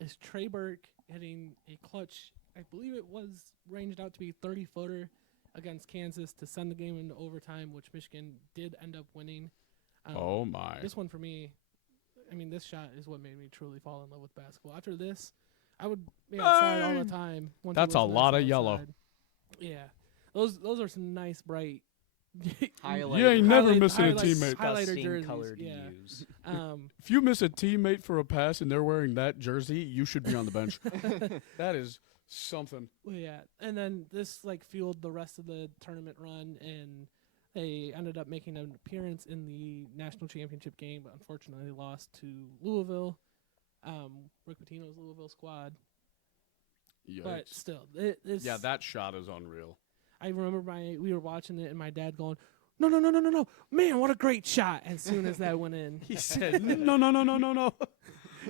is Trey Burke hitting a clutch. I believe it was ranged out to be 30-footer against Kansas to send the game into overtime, which Michigan did end up winning. oh, my. This one for me, I mean, this shot is what made me truly fall in love with basketball. After this, I would be outside all the time. Once it That's was a nice lot of yellow. outside. Yeah. Those are some nice, bright Highlight. You ain't never highlight- missing a highlight- teammate. highlighter Disgusting jerseys. color to Yeah. use. If you miss a teammate for a pass and they're wearing that jersey, you should be on the bench. That is something. Well, yeah, and then this like fueled the rest of the tournament run, and they ended up making an appearance in the national championship game, but unfortunately lost to Louisville, Rick Pitino's Louisville squad. But Yikes. still, it's Yeah, that shot is unreal. I remember we were watching it, and my dad going, "No, man, what a great shot!" As soon as that went in, He said, no.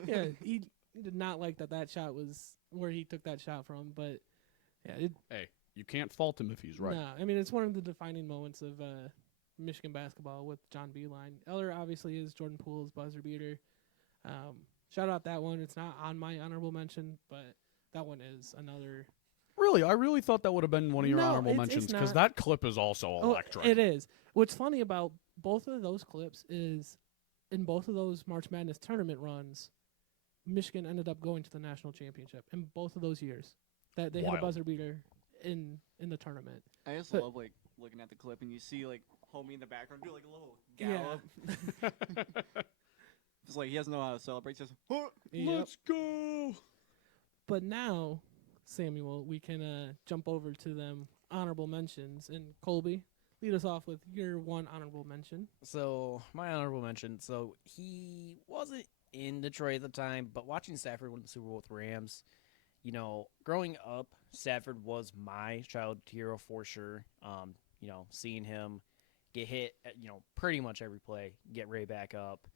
yeah, he did not like that shot was where he took that shot from, but yeah, Hey, you can't fault him if he's right. No, I mean it's one of the defining moments of Michigan basketball with John Beeline. Other obviously is Jordan Poole's buzzer beater. Shout out that one. It's not on my honorable mention, but that one is another. Really? I really thought that would have been one of your No, honorable it's mentions because not. that clip is also electric. It is. What's funny about both of those clips is in both of those March Madness tournament runs, Michigan ended up going to the national championship in both of those years. That they had a Wild. buzzer beater in the tournament. I just But- love like looking at the clip and you see like homie in the background do like a little Yeah. gallop. It's like he doesn't know how to celebrate. Just Yep. Let's go. But now, Samuel, we can jump over to them honorable mentions. And Colby, lead us off with your one honorable mention. So my honorable mention. So he wasn't in Detroit at the time, but watching Stafford win the Super Bowl with Rams, you know, growing up, Stafford was my childhood hero for sure. You know, seeing him get hit, at, you know, pretty much every play, get right back up.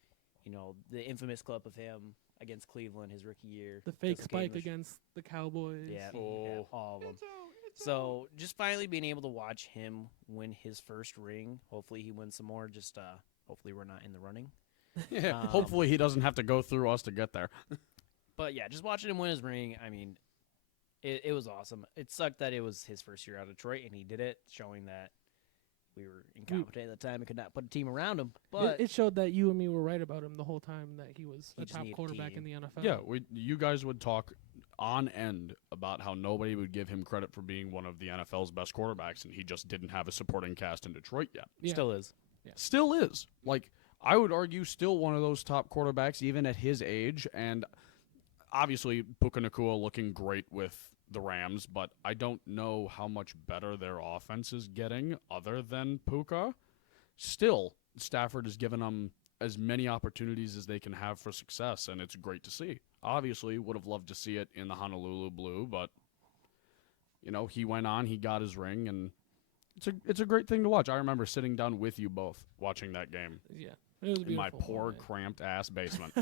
You know, the infamous clip of him against Cleveland his rookie year, The fake just game spike was- against the Cowboys. yeah, Oh. yeah, all of them. So just finally being able to watch him win his first ring. Hopefully he wins some more. Just hopefully we're not in the running. Yeah. Hopefully he doesn't have to go through us to get there. But yeah, just watching him win his ring, I mean, it was awesome. It sucked that it was his first year out of Detroit and he did it, showing that we were incompetent at the time and could not put a team around him. But It showed that you and me were right about him the whole time, that he was He a just top needed a quarterback in team. the NFL. Yeah, you guys would talk on end about how nobody would give him credit for being one of the NFL's best quarterbacks, and he just didn't have a supporting cast in Detroit yet. Yeah. still is. Still is. Like, I would argue still one of those top quarterbacks even at his age, and obviously Puka Nacua looking great with the Rams, but I don't know how much better their offense is getting other than Puka. Still, Stafford has given them as many opportunities as they can have for success, and it's great to see. Obviously, would have loved to see it in the Honolulu Blue, but you know, he went on, he got his ring, and it's a great thing to watch. I remember sitting down with you both watching that game Yeah. It was a in my beautiful poor, moment. cramped ass basement.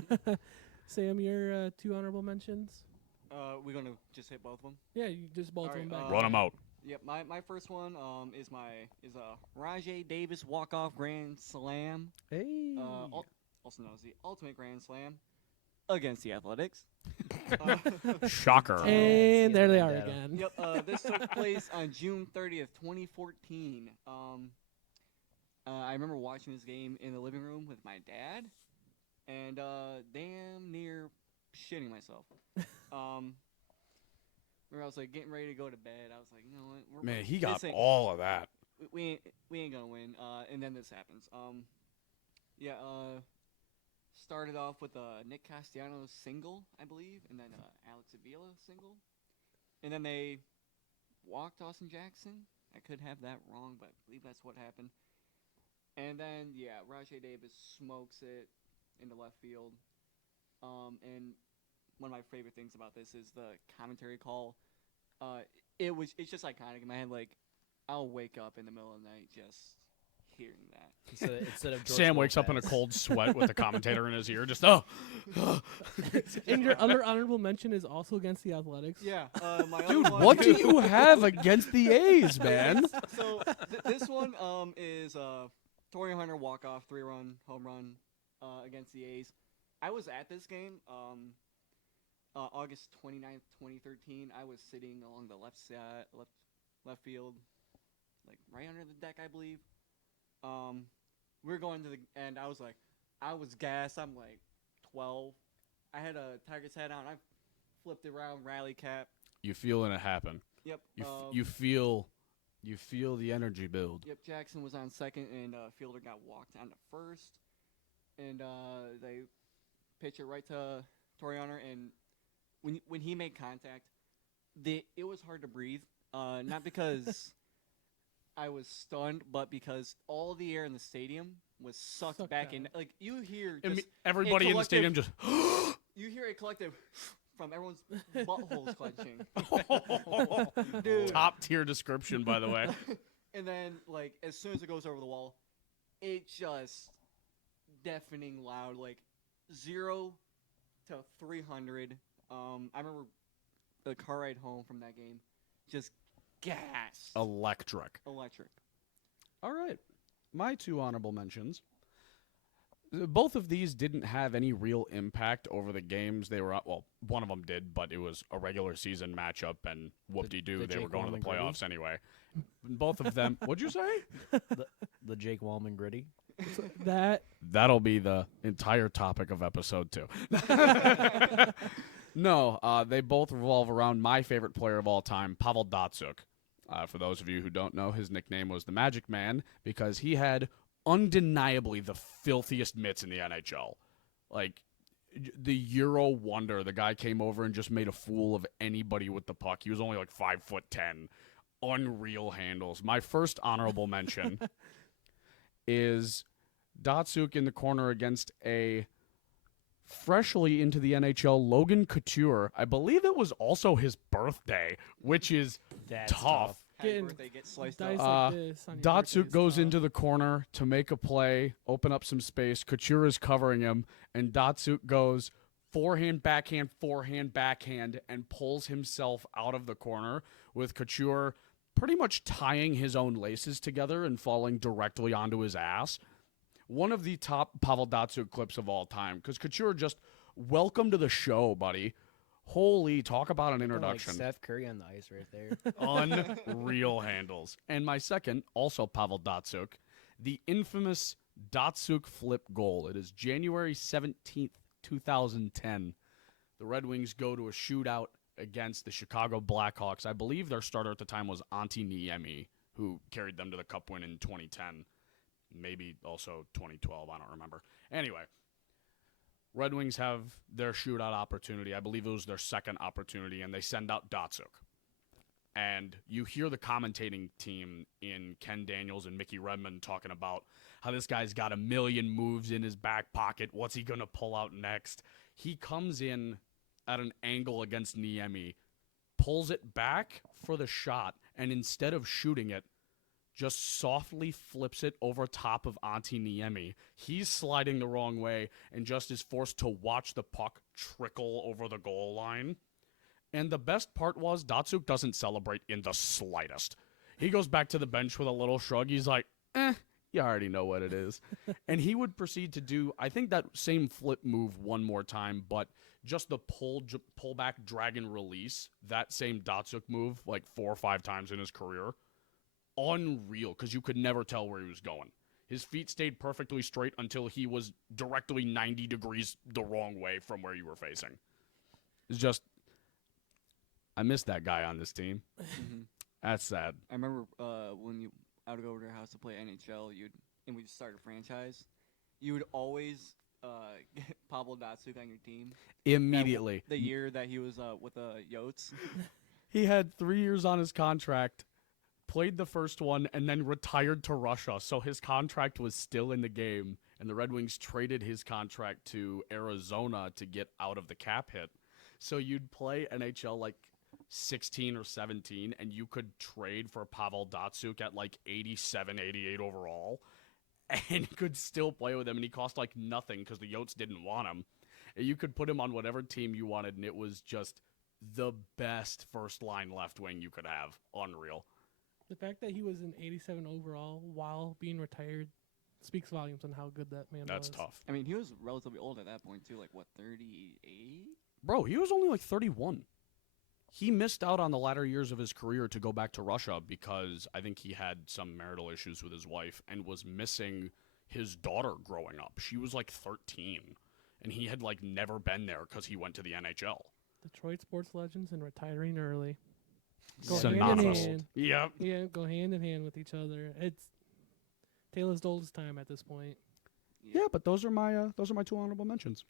Sam, your two honorable mentions? we're gonna just hit both of them. Yeah, you just both of them Alright, back. Run them out. Yep, my first one is a Rajay Davis walk-off grand slam, Hey. also known as the ultimate grand slam, against the Athletics. Uh, Shocker. And there they are Vendetta. again. Yep, this took place on June 30th, 2014. I remember watching this game in the living room with my dad, and damn near shitting myself. Where I was like getting ready to go to bed. I was like, you know what? Man, he got this ain't- all of that. we ain't gonna win. And then this happens. Started off with a Nick Castellanos single, I believe, and then Alex Avila single, and then they walked Austin Jackson. I could have that wrong, but I believe that's what happened. And then Rajay Davis smokes it into left field. And one of my favorite things about this is the commentary call. It's just iconic in my head. Like, I'll wake up in the middle of the night just hearing that. Instead of George Sam wakes up in a Lopez. cold sweat with the commentator in his ear. Just And your other honorable mention is also against the Athletics. Yeah, my other Dude, one- what do you have against the A's, man? So this one is Torrey Hunter walk-off 3-run home run against the A's. I was at this game August 29th, 2013. I was sitting along the left side, left field, like right under the deck, I believe. We were going to the and I was gassed. I'm like 12. I had a Tigers hat on. I flipped it around, rally cap. you feeling it happen. Yep. You feel the energy build. Yep, Jackson was on second, and Fielder got walked on to first. And they pitch it right to Torrey Hunter, and when he made contact, it was hard to breathe. Not because I was stunned, but because all the air in the stadium was sucked back in. Like, you hear just Everybody in the stadium just. you hear a collective from everyone's buttholes clenching. Dude. Top tier description, by the way. And then, like, as soon as it goes over the wall, it just deafening loud, like 0 to 300. I remember the car ride home from that game, just gas, Electric. electric. All right. My two honorable mentions. Both of these didn't have any real impact over the games they were at. Well, one of them did, but it was a regular season matchup, and whoop-de-doo, the they were Jake going to the Wallman gritty? playoffs anyway. Both of them. What'd you say? The Jake Wallman gritty. That That'll be the entire topic of episode 2. No, they both revolve around my favorite player of all time, Pavel Datsyuk. For those of you who don't know, his nickname was the Magic Man because he had undeniably the filthiest mitts in the NHL. Like, the Euro wonder, the guy came over and just made a fool of anybody with the puck. He was only like 5'10". Unreal handles. My first honorable mention is Datsyuk in the corner against a freshly into the NHL Logan Couture. I believe it was also his birthday, which is That's tough. Happy Getting birthday, get sliced dice up. like this on your Datsyuk birthday goes stuff. into the corner to make a play, open up some space. Couture is covering him, and Datsyuk goes forehand, backhand, and pulls himself out of the corner with Couture pretty much tying his own laces together and falling directly onto his ass. One of the top Pavel Datsyuk clips of all time, because Couture just, welcome to the show, buddy. Holy, talk about an Kinda introduction. Like Steph Curry on the ice right there. Unreal handles. And my second, also Pavel Datsyuk, the infamous Datsyuk flip goal. It is January 17th, 2010. The Red Wings go to a shootout against the Chicago Blackhawks. I believe their starter at the time was Antti Niemi, who carried them to the Cup win in 2010. Maybe also 2012, I don't remember. Anyway, Red Wings have their shootout opportunity. I believe it was their second opportunity, and they send out Datsyuk. And you hear the commentating team in Ken Daniels and Mickey Redmond talking about how this guy's got a million moves in his back pocket. What's he going to pull out next? He comes in at an angle against Niemi, pulls it back for the shot, and instead of shooting it, just softly flips it over top of Antti Niemi. He's sliding the wrong way and just is forced to watch the puck trickle over the goal line. And the best part was Datsuk doesn't celebrate in the slightest. He goes back to the bench with a little shrug. He's like, you already know what it is. And he would proceed to do, I think, that same flip move one more time, but just the pull back dragon release, that same Datsuk move like 4 or 5 times in his career. Unreal, because you could never tell where he was going. His feet stayed perfectly straight until he was directly 90 degrees the wrong way from where you were facing. It's just, I miss that guy on this team. Mm-hmm. That's sad. I remember when I would go over to their house to play NHL, and we just started a franchise. You would always get Pablo Datsuk on your team. Immediately. The year that he was with the Yotes. He had 3 years on his contract, played the first one, and then retired to Russia. So his contract was still in the game, and the Red Wings traded his contract to Arizona to get out of the cap hit. So you'd play NHL like 16 or 17, and you could trade for Pavel Datsuk at like 87, 88 overall, and you could still play with him, and he cost like nothing because the Yotes didn't want him. And you could put him on whatever team you wanted, and it was just the best first-line left wing you could have. Unreal. The fact that he was an 87 overall while being retired speaks volumes on how good that man That's was. tough. I mean, he was relatively old at that point, too. Like, what, 38? Bro, he was only like 31. He missed out on the latter years of his career to go back to Russia because I think he had some marital issues with his wife and was missing his daughter growing up. She was like 13, and he had like never been there because he went to the NHL. Detroit sports legends and retiring early. Go Synonymous. hand in hand. Yep. Yeah, go hand in hand with each other. It's Taylor's oldest time at this point. Yeah, but those are my 2 honorable mentions.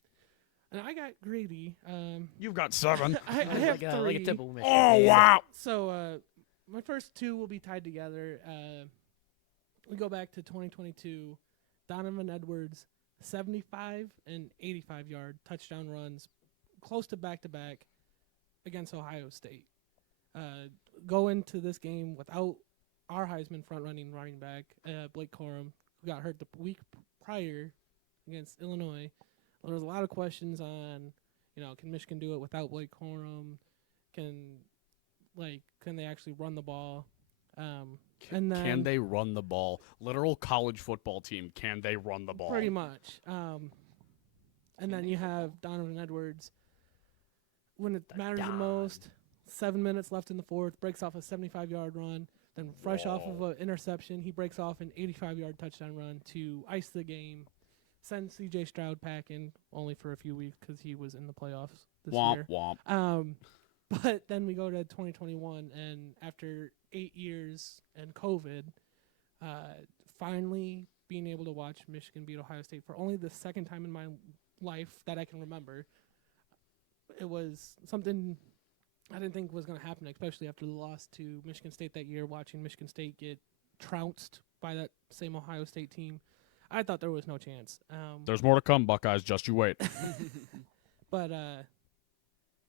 And I got greedy. You've got 7. I have like three. a typical mission. Oh, wow. So my first 2 will be tied together. We go back to 2022. Donovan Edwards, 75 and 85-yard touchdown runs, close to back-to-back against Ohio State. Go into this game without our Heisman front-running running back, Blake Corum, who got hurt the week prior against Illinois. There was a lot of questions on, can Michigan do it without Blake Corum? Can they actually run the ball? And then Can they run the ball? Literal college football team, can they run the ball? pretty much. And then you have Donovan Edwards. When it matters the most, 7 minutes left in the fourth, breaks off a 75-yard run. Then fresh off of an interception, he breaks off an 85-yard touchdown run to ice the game. Send C.J. Stroud packing, only for a few weeks because he was in the playoffs this year. Womp. But then we go to 2021, and after 8 years and COVID, finally being able to watch Michigan beat Ohio State for only the second time in my life that I can remember. It was something I didn't think was going to happen, especially after the loss to Michigan State that year, watching Michigan State get trounced by that same Ohio State team. I thought there was no chance. There's more to come, Buckeyes. Just you wait. But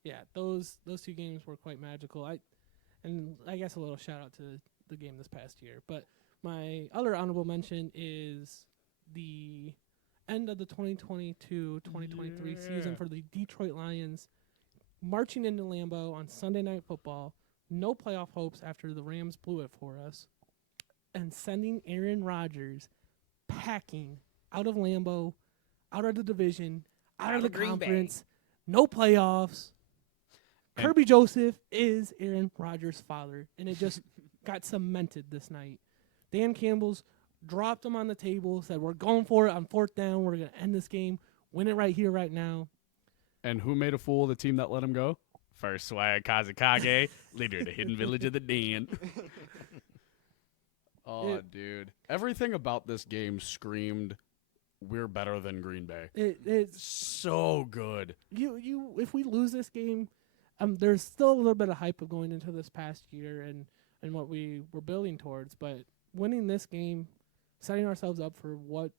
yeah, those 2 games were quite magical. I guess a little shout out to the game this past year. But my other honorable mention is the end of the 2022-2023 season for the Detroit Lions, marching into Lambeau on Sunday Night Football. No playoff hopes after the Rams blew it for us, and sending Aaron Rodgers packing out of Lambeau, out of the division, out of the Green Bay. conference, no playoffs. Kirby Joseph is Aaron Rodgers' father, and it just got cemented this night. Dan Campbell's dropped him on the table, said, we're going for it on 4th down. We're going to end this game, win it right here, right now. And who made a fool of the team that let him go? First swag Kazakage, leader of the hidden village of the Den. Oh, dude. Everything about this game screamed, we're better than Green Bay. It's So good. if we lose this game, there's still a little bit of hype of going into this past year and what we were building towards. But winning this game, setting ourselves up for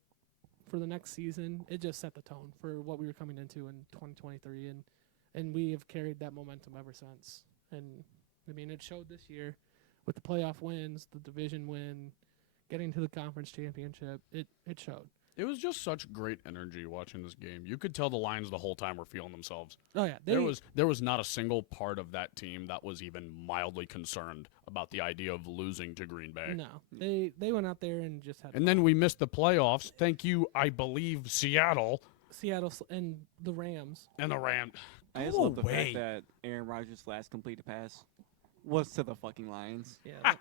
the next season, it just set the tone for what we were coming into in 2023, and we have carried that momentum ever since. And I mean, it showed this year with the playoff wins, the division win, getting to the conference championship. It showed. It was just such great energy watching this game. You could tell the Lions the whole time were feeling themselves. Oh yeah, There was not a single part of that team that was even mildly concerned about the idea of losing to Green Bay. no, they went out there and just had. And then we missed the playoffs. Thank you, I believe, Seattle Seattle and the Rams. and the Rams. I just Go love the away. fact that Aaron Rodgers' last completed pass was to the fucking Lions. Yeah,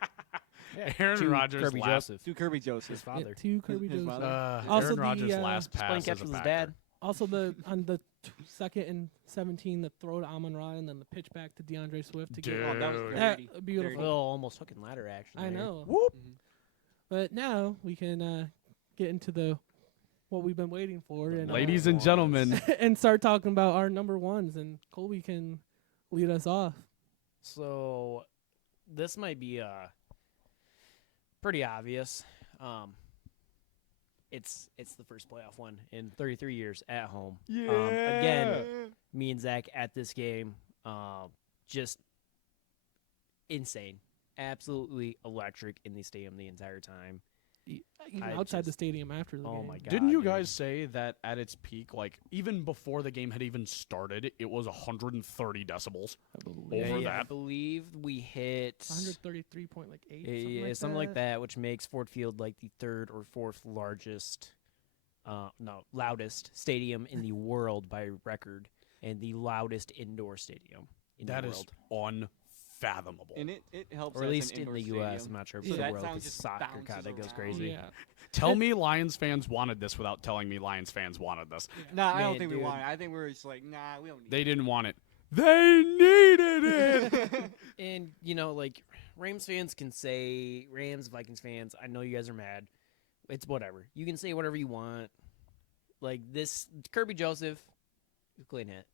Aaron To Rodgers' Kirby last, Joseph, To Kirby his Joseph. father. to Kirby his Joseph. father? Also Aaron the, Rodgers' just last Just playing pass catch as a with his Packer. dad. Also on the 2nd and 17, the throw to Amon-Ra and then the pitch back to DeAndre Swift to Dude. get. Oh, that was Dude. dirty. Beautiful. Little almost hook and ladder action. I there. know. Whoop. Mhm. But now we can get into the what we've been waiting for and Ladies and gentlemen, and start talking about our number ones, and Colby can lead us off. So this might be pretty obvious. It's the first playoff one in 33 years at home. Again, me and Zach at this game, just insane, absolutely electric in the stadium the entire time. Even I outside the just- stadium after the Oh game. my god! didn't you dude. guys say that at its peak, like even before the game had even started, it was 130 decibels? I believe. over I that? believe we hit 133.8. yeah, something like that, which makes Ford Field like the third or fourth largest, loudest stadium in the world by record, and the loudest indoor stadium in That the is world, unfathomable. And it helps. or at as least an in the indoor U.S. stadium. I'm not sure So for the that world sound because just soccer bounces kind of goes around. crazy. Yeah. Tell me Lions fans wanted this without telling me Lions fans wanted this. Nah, I don't Man, think we dude. want it. I think we were just like, nah, we don't need They it. didn't want it. They needed it. And like Rams fans can say, Rams, Vikings fans, I know you guys are mad. It's whatever. You can say whatever you want. Like this, Kirby Joseph, clean hit.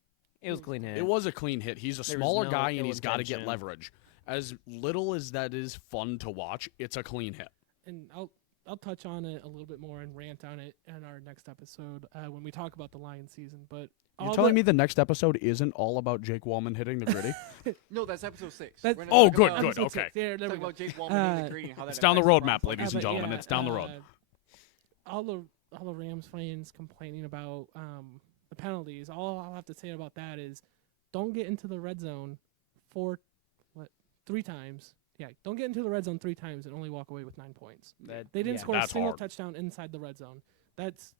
It was a clean hit. It was a clean hit. He's a There was smaller no guy and ill he's got to get intention. leverage. As little as that is fun to watch, it's a clean hit. And I'll touch on it a little bit more and rant on it in our next episode when we talk about the Lions season. But You're telling me the next episode isn't all about Jake Wallman hitting the gritty? No, that's episode 6. That's- We're not Oh, talking good, about- good, Episode okay. six. There we Talking go. about Jake Wallman hitting Uh, the green and how that It's down the affects road run map, flight. ladies and but gentlemen. yeah, It's down the road. All the Rams fans complaining about the penalties. All I'll have to say about that is, don't get into the red zone 3 times. Yeah, don't get into the red zone 3 times and only walk away with 9 points. That- They didn't yeah. score a That's single hard. touchdown inside the red zone. That's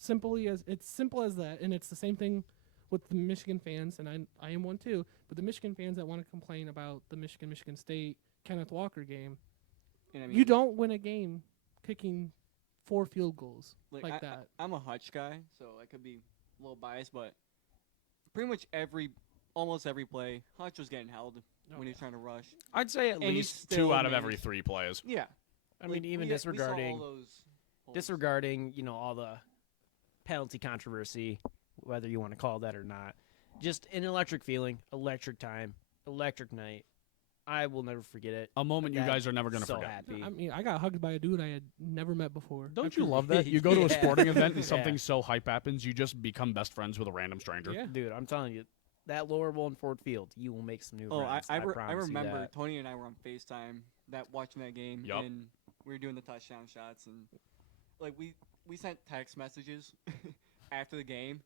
it's simple as that, and it's the same thing with the Michigan fans, and I am one too. But the Michigan fans that want to complain about the Michigan State Kenneth Walker game, And I mean, you don't win a game kicking 4 field goals like I, that. I'm a Hutch guy, so I could be a little biased, but pretty much almost every play, Hutch was getting held when he was trying to rush. I'd say at And he least still 2 out of every managed- 3 plays. Yeah. I mean, even we saw all disregarding those holes. all the penalty controversy, whether you want to call that or not, just an electric feeling, electric time, electric night. I will never forget it. A moment you That- guys are never going to so forget. happy. I mean, I got hugged by a dude I had never met before. Don't After- you love that? You go to a Yeah. sporting event and Yeah. something so hype happens, you just become best friends with a random stranger. Yeah. Dude, I'm telling you, that lower bowl in Ford Field, you will make some new Oh, friends. I promise you remember that. Tony and I were on FaceTime watching that game, Yup. and we were doing the touchdown shots, and like we sent text messages after the game.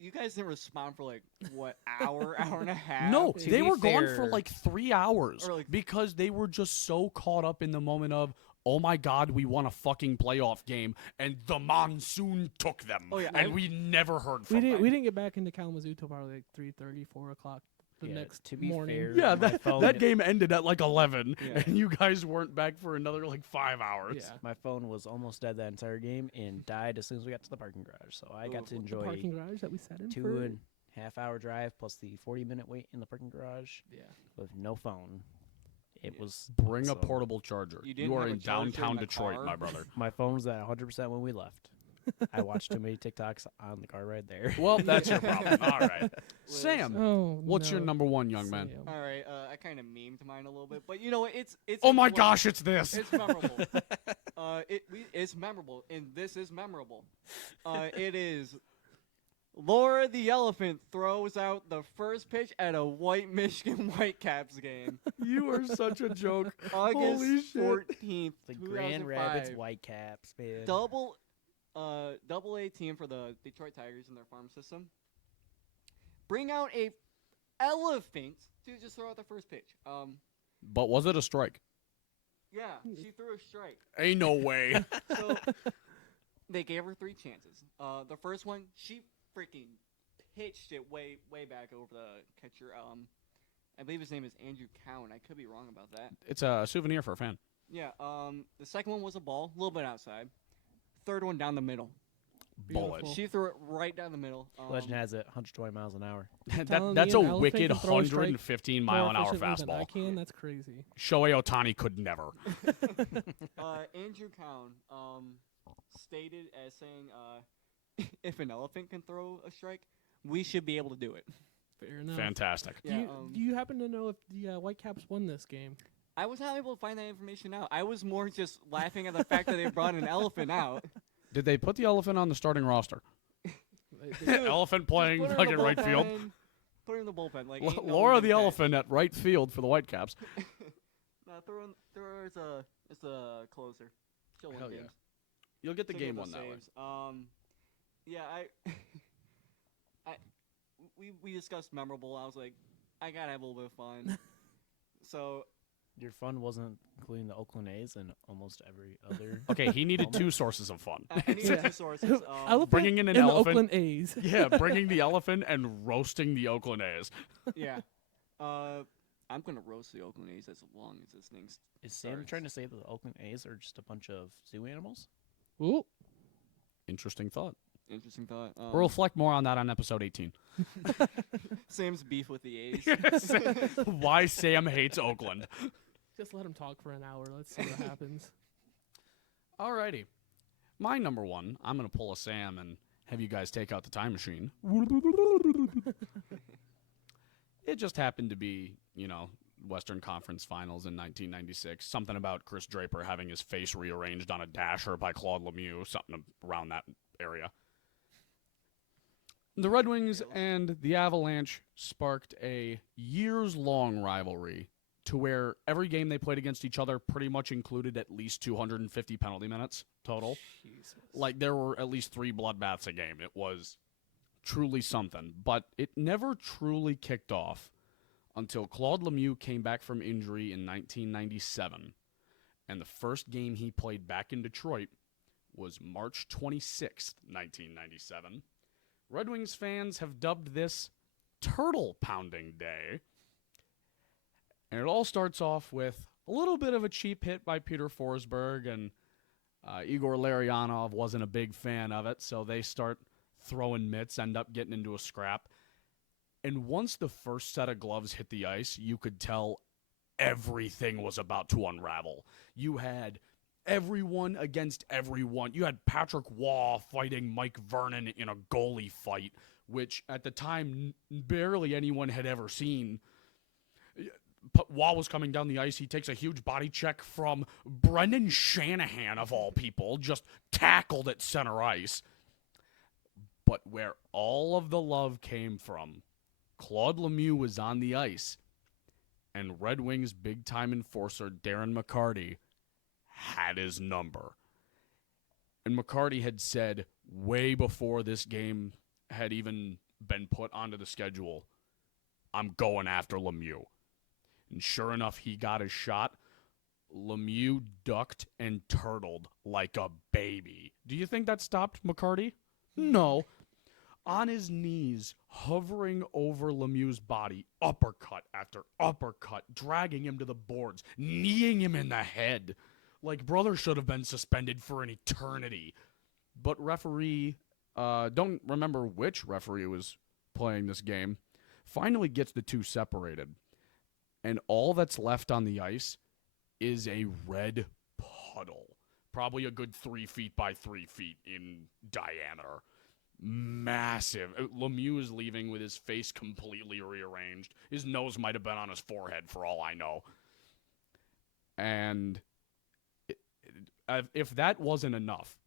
You guys didn't respond for like what hour and a half? No, To they be were gone for fair- like 3 hours Or, like- because they were just so caught up in the moment of, oh my God, we won a fucking playoff game, and the monsoon took them. Oh, yeah, and we never heard We from didn't them. we didn't get back into Kalamazoo till probably like 3:30, 4 o'clock the Yeah, next to be morning. fair, Yeah, my that, phone- that game ended at like 11, Yeah. and you guys weren't back for another like 5 hours. Yeah. My phone was almost dead that entire game and died as soon as we got to the parking garage. So I got to Ooh. The enjoy parking garage that we sat in 2.5 hour drive plus the 40-minute wait in the parking garage Yeah. with no phone. It Yeah. was Bring a awesome. portable charger. You didn't are have a in charger in downtown the Detroit, car? my brother. My phone was at 100% when we left. I watched too many TikToks on the car ride there. Well, that's your problem. All right. Sam, Oh, what's your no. number one, young man? Sam. All right, I kind of memed mine a little bit, but you know what? It's Oh my influential. gosh, it's this. It's memorable. It's memorable, and this is memorable. It is Laura the Elephant throws out the first pitch at a white Michigan Whitecaps game. You are such a joke. August Holy shit. 14th, The Grand 2005. Rapids Whitecaps, man. Double Double A team for the Detroit Tigers in their farm system. Bring out a elephant to just throw out the first pitch. But was it a strike? Yeah, she threw a strike. Ain't no way. So they gave her 3 chances. The first one, she freaking pitched it way back over the catcher. I believe his name is Andrew Cowan. I could be wrong about that. It's a souvenir for a fan. Yeah. The second one was a ball, a little bit outside. Third one down the middle. Bullet. Beautiful. She threw it right down the middle. Legend has it 120 miles an hour. Telling That's me a an elephant wicked can throw a strike 115 more mile an hour efficiently than I fastball. can. That's crazy. Shohei Ohtani could never. Andrew Cowan stated as saying, if an elephant can throw a strike, we should be able to do it. Fair enough. Fantastic. Yeah, Do you happen to know if the Whitecaps won this game? I was not able to find that information out. I was more just laughing at the fact that they brought an elephant out. Did they put the elephant on the starting roster? They- Elephant playing Put her in like the in right field. bullpen, Put her in the bullpen. Like ain't no Laura one the can catch. elephant at right field for the Whitecaps. No, throw her as a closer. She'll win Hell yeah. games. You'll get the She'll get game those one that way. saves. Yeah, we discussed memorable. I was like, I gotta have a little bit of fun. So Your fun wasn't including the Oakland A's and almost every other. Okay, he needed Moment. 2 sources of fun. I need Yeah. two sources. Elephant bringing in an and elephant. the Oakland A's. Yeah, bringing the elephant and roasting the Oakland A's. Yeah. I'm gonna roast the Oakland A's as long as this thing's. Is Sam Sorry. trying to say that the Oakland A's are just a bunch of zoo animals? Ooh. Interesting thought. Interesting thought. We'll reflect more on that on episode 18. Sam's beef with the A's. Why Sam hates Oakland. Just let him talk for an hour. Let's see what happens. Alrighty. My number 1, I'm going to pull a Sam and have you guys take out the time machine. It just happened to be, Western Conference Finals in 1996. Something about Chris Draper having his face rearranged on a dasher by Claude Lemieux, something around that area. The Red Wings and the Avalanche sparked a years-long rivalry to where every game they played against each other pretty much included at least 250 penalty minutes total. Jesus. Like, there were at least 3 bloodbaths a game. It was truly something. But it never truly kicked off until Claude Lemieux came back from injury in 1997. And the first game he played back in Detroit was March 26th, 1997. Red Wings fans have dubbed this Turtle Pounding Day. And it all starts off with a little bit of a cheap hit by Peter Forsberg, and Igor Larionov wasn't a big fan of it, so they start throwing mitts, end up getting into a scrap. And once the first set of gloves hit the ice, you could tell everything was about to unravel. You had everyone against everyone. You had Patrick Waugh fighting Mike Vernon in a goalie fight, which at the time barely anyone had ever seen. Waugh was coming down the ice. He takes a huge body check from Brendan Shanahan, of all people, just tackled at center ice. But where all of the love came from, Claude Lemieux was on the ice, and Red Wings big-time enforcer Darren McCarty had his number. And McCarty had said way before this game had even been put onto the schedule, I'm going after Lemieux. And sure enough, he got his shot. Lemieux ducked and turtled like a baby. Do you think that stopped McCarty? No. On his knees, hovering over Lemieux's body, uppercut after uppercut, dragging him to the boards, kneeing him in the head. Like, brother should have been suspended for an eternity. But referee, don't remember which referee was playing this game, finally gets the two separated. And all that's left on the ice is a red puddle. Probably a good 3 feet by 3 feet in diameter. Massive. Lemieux is leaving with his face completely rearranged. His nose might have been on his forehead for all I know. And if that wasn't enough,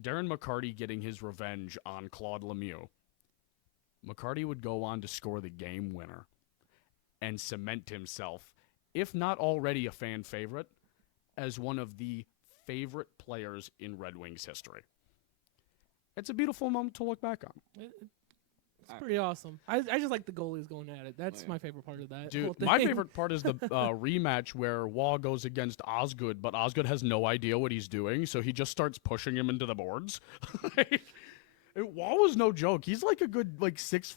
Darren McCarty getting his revenge on Claude Lemieux, McCarty would go on to score the game winner and cement himself, if not already a fan favorite, as one of the favorite players in Red Wings history. It's a beautiful moment to look back on. It's pretty awesome. I just like the goalies going at it. That's my favorite part of that. whole Dude, my thing. favorite part is the rematch where Waugh goes against Osgood, but Osgood has no idea what he's doing, so he just starts pushing him into the boards. Waugh was no joke. He's like a good 6'5",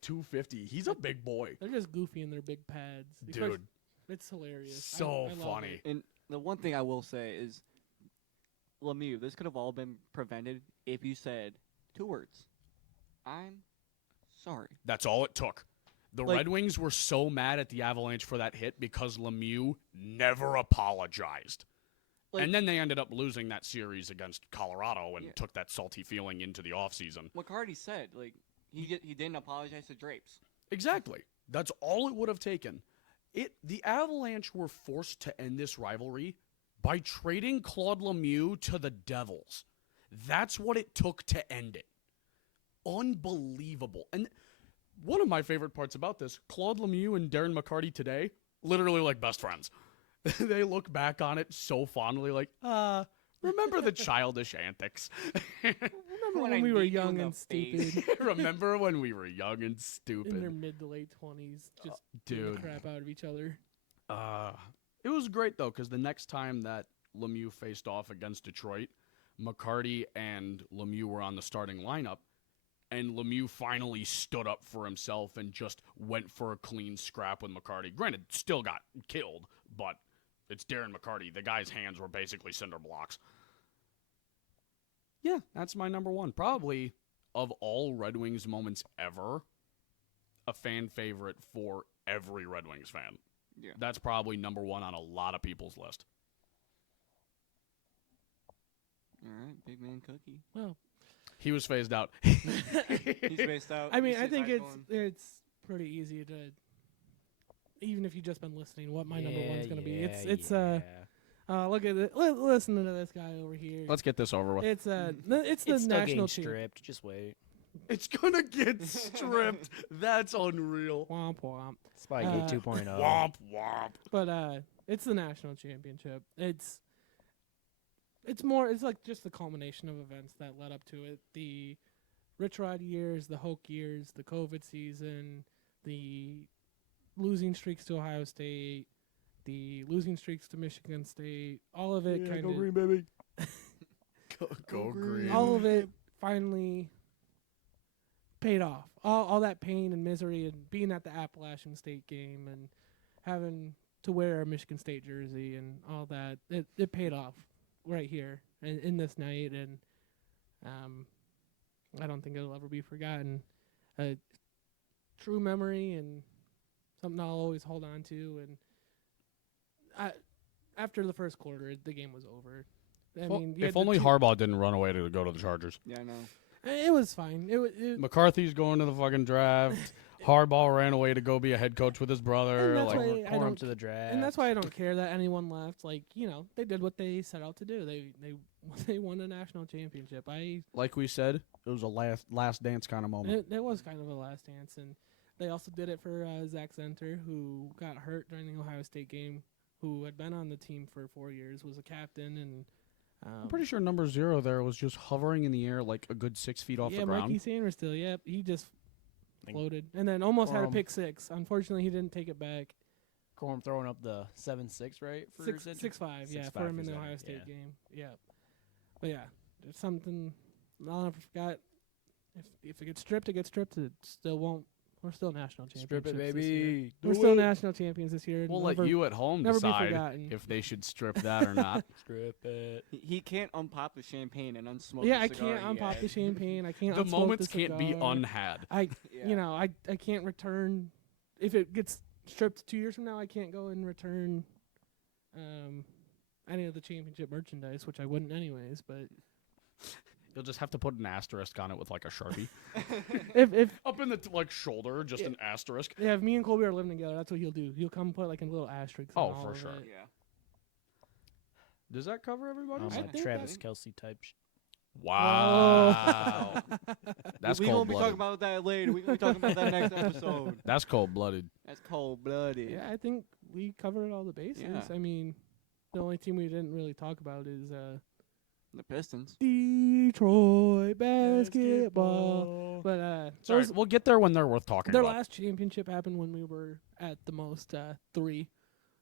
250. He's a big boy. They're just goofy in their big pads. Dude. It's hilarious. So I love funny. it. And the one thing I will say is, Lemieux, this could have all been prevented if you said 2 words. I'm sorry. That's all it took. The Like- Red Wings were so mad at the Avalanche for that hit because Lemieux never apologized. Like- And then they ended up losing that series against Colorado and Yeah. took that salty feeling into the offseason. McCarty said, he didn't apologize to Drapes. Exactly. That's all it would have taken. The Avalanche were forced to end this rivalry by trading Claude Lemieux to the Devils. That's what it took to end it. Unbelievable. And one of my favorite parts about this, Claude Lemieux and Darren McCarty today, literally like best friends. They look back on it so fondly, like, remember the childish antics. Remember When when I we were beat you in young the and face. stupid, Remember when we were young and in their stupid. mid to late 20s, just beating Dude. the crap out of each other. It was great, though, because the next time that Lemieux faced off against Detroit, McCarty and Lemieux were on the starting lineup, and Lemieux finally stood up for himself and just went for a clean scrap with McCarty. Granted, still got killed, but it's Darren McCarty. The guy's hands were basically cinder blocks. Yeah, that's my number one. Probably, of all Red Wings moments ever, a fan favorite for every Red Wings fan. Yeah. That's probably number one on a lot of people's list. All right, big man Cookie. Well, He was phased out. He's spaced out. I mean, He's I think high it's going. it's pretty easy to, even if you've just been listening, what my number one's gonna be. It's look at it. Listen to this guy over here. Let's get this over with. It's it's the It's still national getting champ. stripped. Just wait. It's gonna get stripped. That's unreal. Womp womp. Spygate Uh, 2.0. Womp womp. But it's the national championship. It's more. It's like just the culmination of events that led up to it. The Rich Rod years, the Hoke years, the COVID season, the losing streaks to Ohio State, the losing streaks to Michigan State. All of it kind of. baby. go green. All of it finally paid off. All that pain and misery and being at the Appalachian State game and having to wear a Michigan State jersey and all that, it paid off right here in this night, and I don't think it'll ever be forgotten. A true memory and something I'll always hold on to. And after the first quarter, the game was over. I mean, you If had the only two- Harbaugh didn't run away to go to the Chargers. Yeah, I know. It was fine. McCarthy's going to the fucking draft. Harbaugh ran away to go be a head coach with his brother. And that's Like, why I Pour him don't to the draft. And that's why I don't care that anyone left. Like, they did what they set out to do. They won a national championship. like we said, it was a last dance kind of moment. It was kind of a last dance, and they also did it for Zach Zenter, who got hurt during the Ohio State game, who had been on the team for 4 years, was a captain, and I'm pretty sure number 0 there was just hovering in the air like a good 6 feet off the ground. Mikey Sanders still. Yep, he just Think floated, and then almost had a Corum. pick six. Unfortunately, he didn't take it back. Corum throwing up the 7-6, right? For Six, Zenter? 6-5, yeah, 6'5" for him for in the Zenter, Ohio State yeah. game. Yeah, but yeah, there's something I'll never forgot. If it gets stripped, it gets stripped. It still won't. We're still national champions. Strip it, baby. We're still national champions this year. We'll Never- let you at home never be decide forgotten. if they should strip that or not. Strip it. He can't unpop the champagne and unsmoke Yeah, the I cigar can't he unpop had. the champagne. I can't. The unsmoke moments the can't be cigar. unhad. Yeah. I can't return if it gets stripped 2 years from now. I can't go and return any of the championship merchandise, which I wouldn't anyways. But You'll just have to put an asterisk on it with like a Sharpie. if Up in the shoulder, just an asterisk. if me and Colby are living together, that's what he'll do. He'll come put like a little asterisk. Oh, on all for of sure. it. Yeah. Does that cover everybody? I Like think Travis that- Kelsey type. Wow. That's we gonna cold be talking blooded. about that later. We gonna be talking about that next episode. That's cold blooded. That's cold blooded. Yeah, I think we covered all the bases. Yeah. I mean, the only team we didn't really talk about is The Pistons. Detroit basketball. But Sorry, those- we'll get there when they're worth talking their about. last championship happened when we were at the most 3.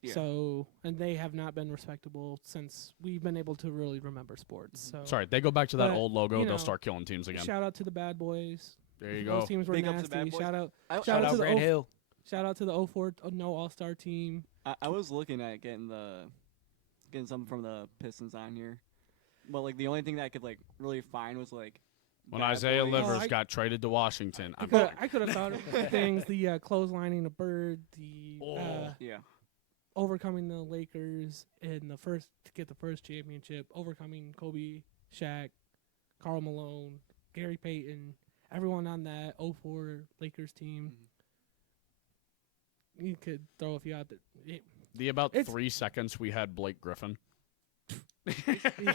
Yeah. So, and they have not been respectable since we've been able to really remember sports. So, Sorry, they go back to that But, old logo, you they'll know, start killing teams again. shout out to the bad boys. There you Those go. teams were Big up to the nasty. Bad Boys. Shout out I, Shout out to the Grant O- Hill. Shout out to the 04 no All-Star team. I was looking at getting something from the Pistons on here, but like the only thing that I could like really find was like When Bad Isaiah Boys. Livers I- got traded to Washington, I'm I could have thought of things, the clotheslining a bird, the Yeah. overcoming the Lakers in the first to get the first championship, overcoming Kobe, Shaq, Karl Malone, Gary Payton, everyone on that 04 Lakers team. You could throw a few out there. the about It's- 3 seconds we had Blake Griffin.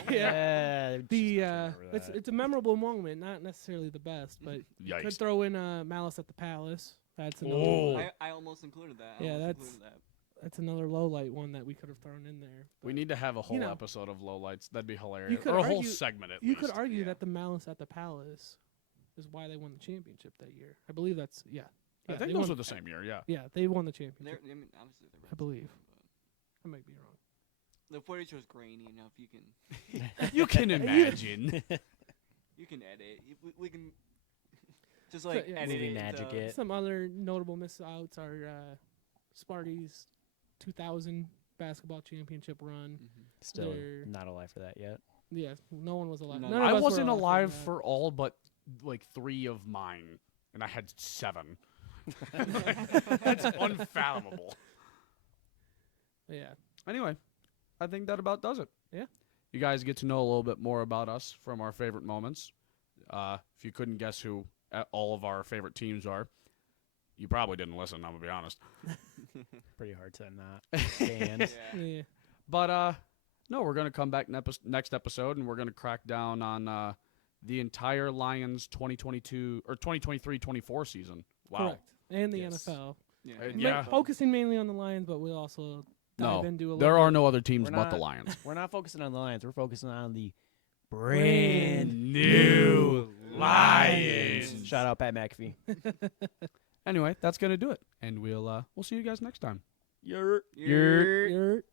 Yeah. The It's a memorable moment, not necessarily the best, but you could Yikes. throw in Malice at the Palace. That's another Oh. I almost included that. Yeah, almost that's- included that. that's another low light one that we could have thrown in there. We But need to have a whole know, episode of lowlights. That'd be hilarious. could Or a whole argue- segment at you least. could argue Yeah. that the Malice at the Palace is why they won the championship that year. I believe that's I yeah, think they those won, were the same year, yeah. Yeah, they won the They're, championship. I mean, obviously they're I believe. but I might be wrong. the footage was grainy enough. You can You can imagine. you can edit. We can just like yeah. edit Movie it magic into- it. Some other notable miss outs are Sparty's 2000 basketball championship run. Mhm. Still They're- not alive for that yet. Yeah, no one was alive. No. None of I us were wasn't alive that. for all but like 3 of mine, and I had 7. That's unfathomable. Yeah. Anyway, I think that about does it. Yeah. You guys get to know a little bit more about us from our favorite moments. If you couldn't guess who all of our favorite teams are, you probably didn't listen, I'm going to be honest. Pretty hard to not stand. Yeah. Yeah. But no, we're going to come back next episode, and we're going to crack down on the entire Lions 2022 or 2023-24 season. Wow. Correct. And the Yes. NFL. Yeah. Yeah. Focusing mainly on the Lions, but we'll also dive No, into a there little are no other teams We're but the not- Lions. We're not focusing on the Lions. We're focusing on the Brand new Lions. Shout out Pat McAfee. Anyway, that's going to do it, and we'll see you guys next time. You're You're- You're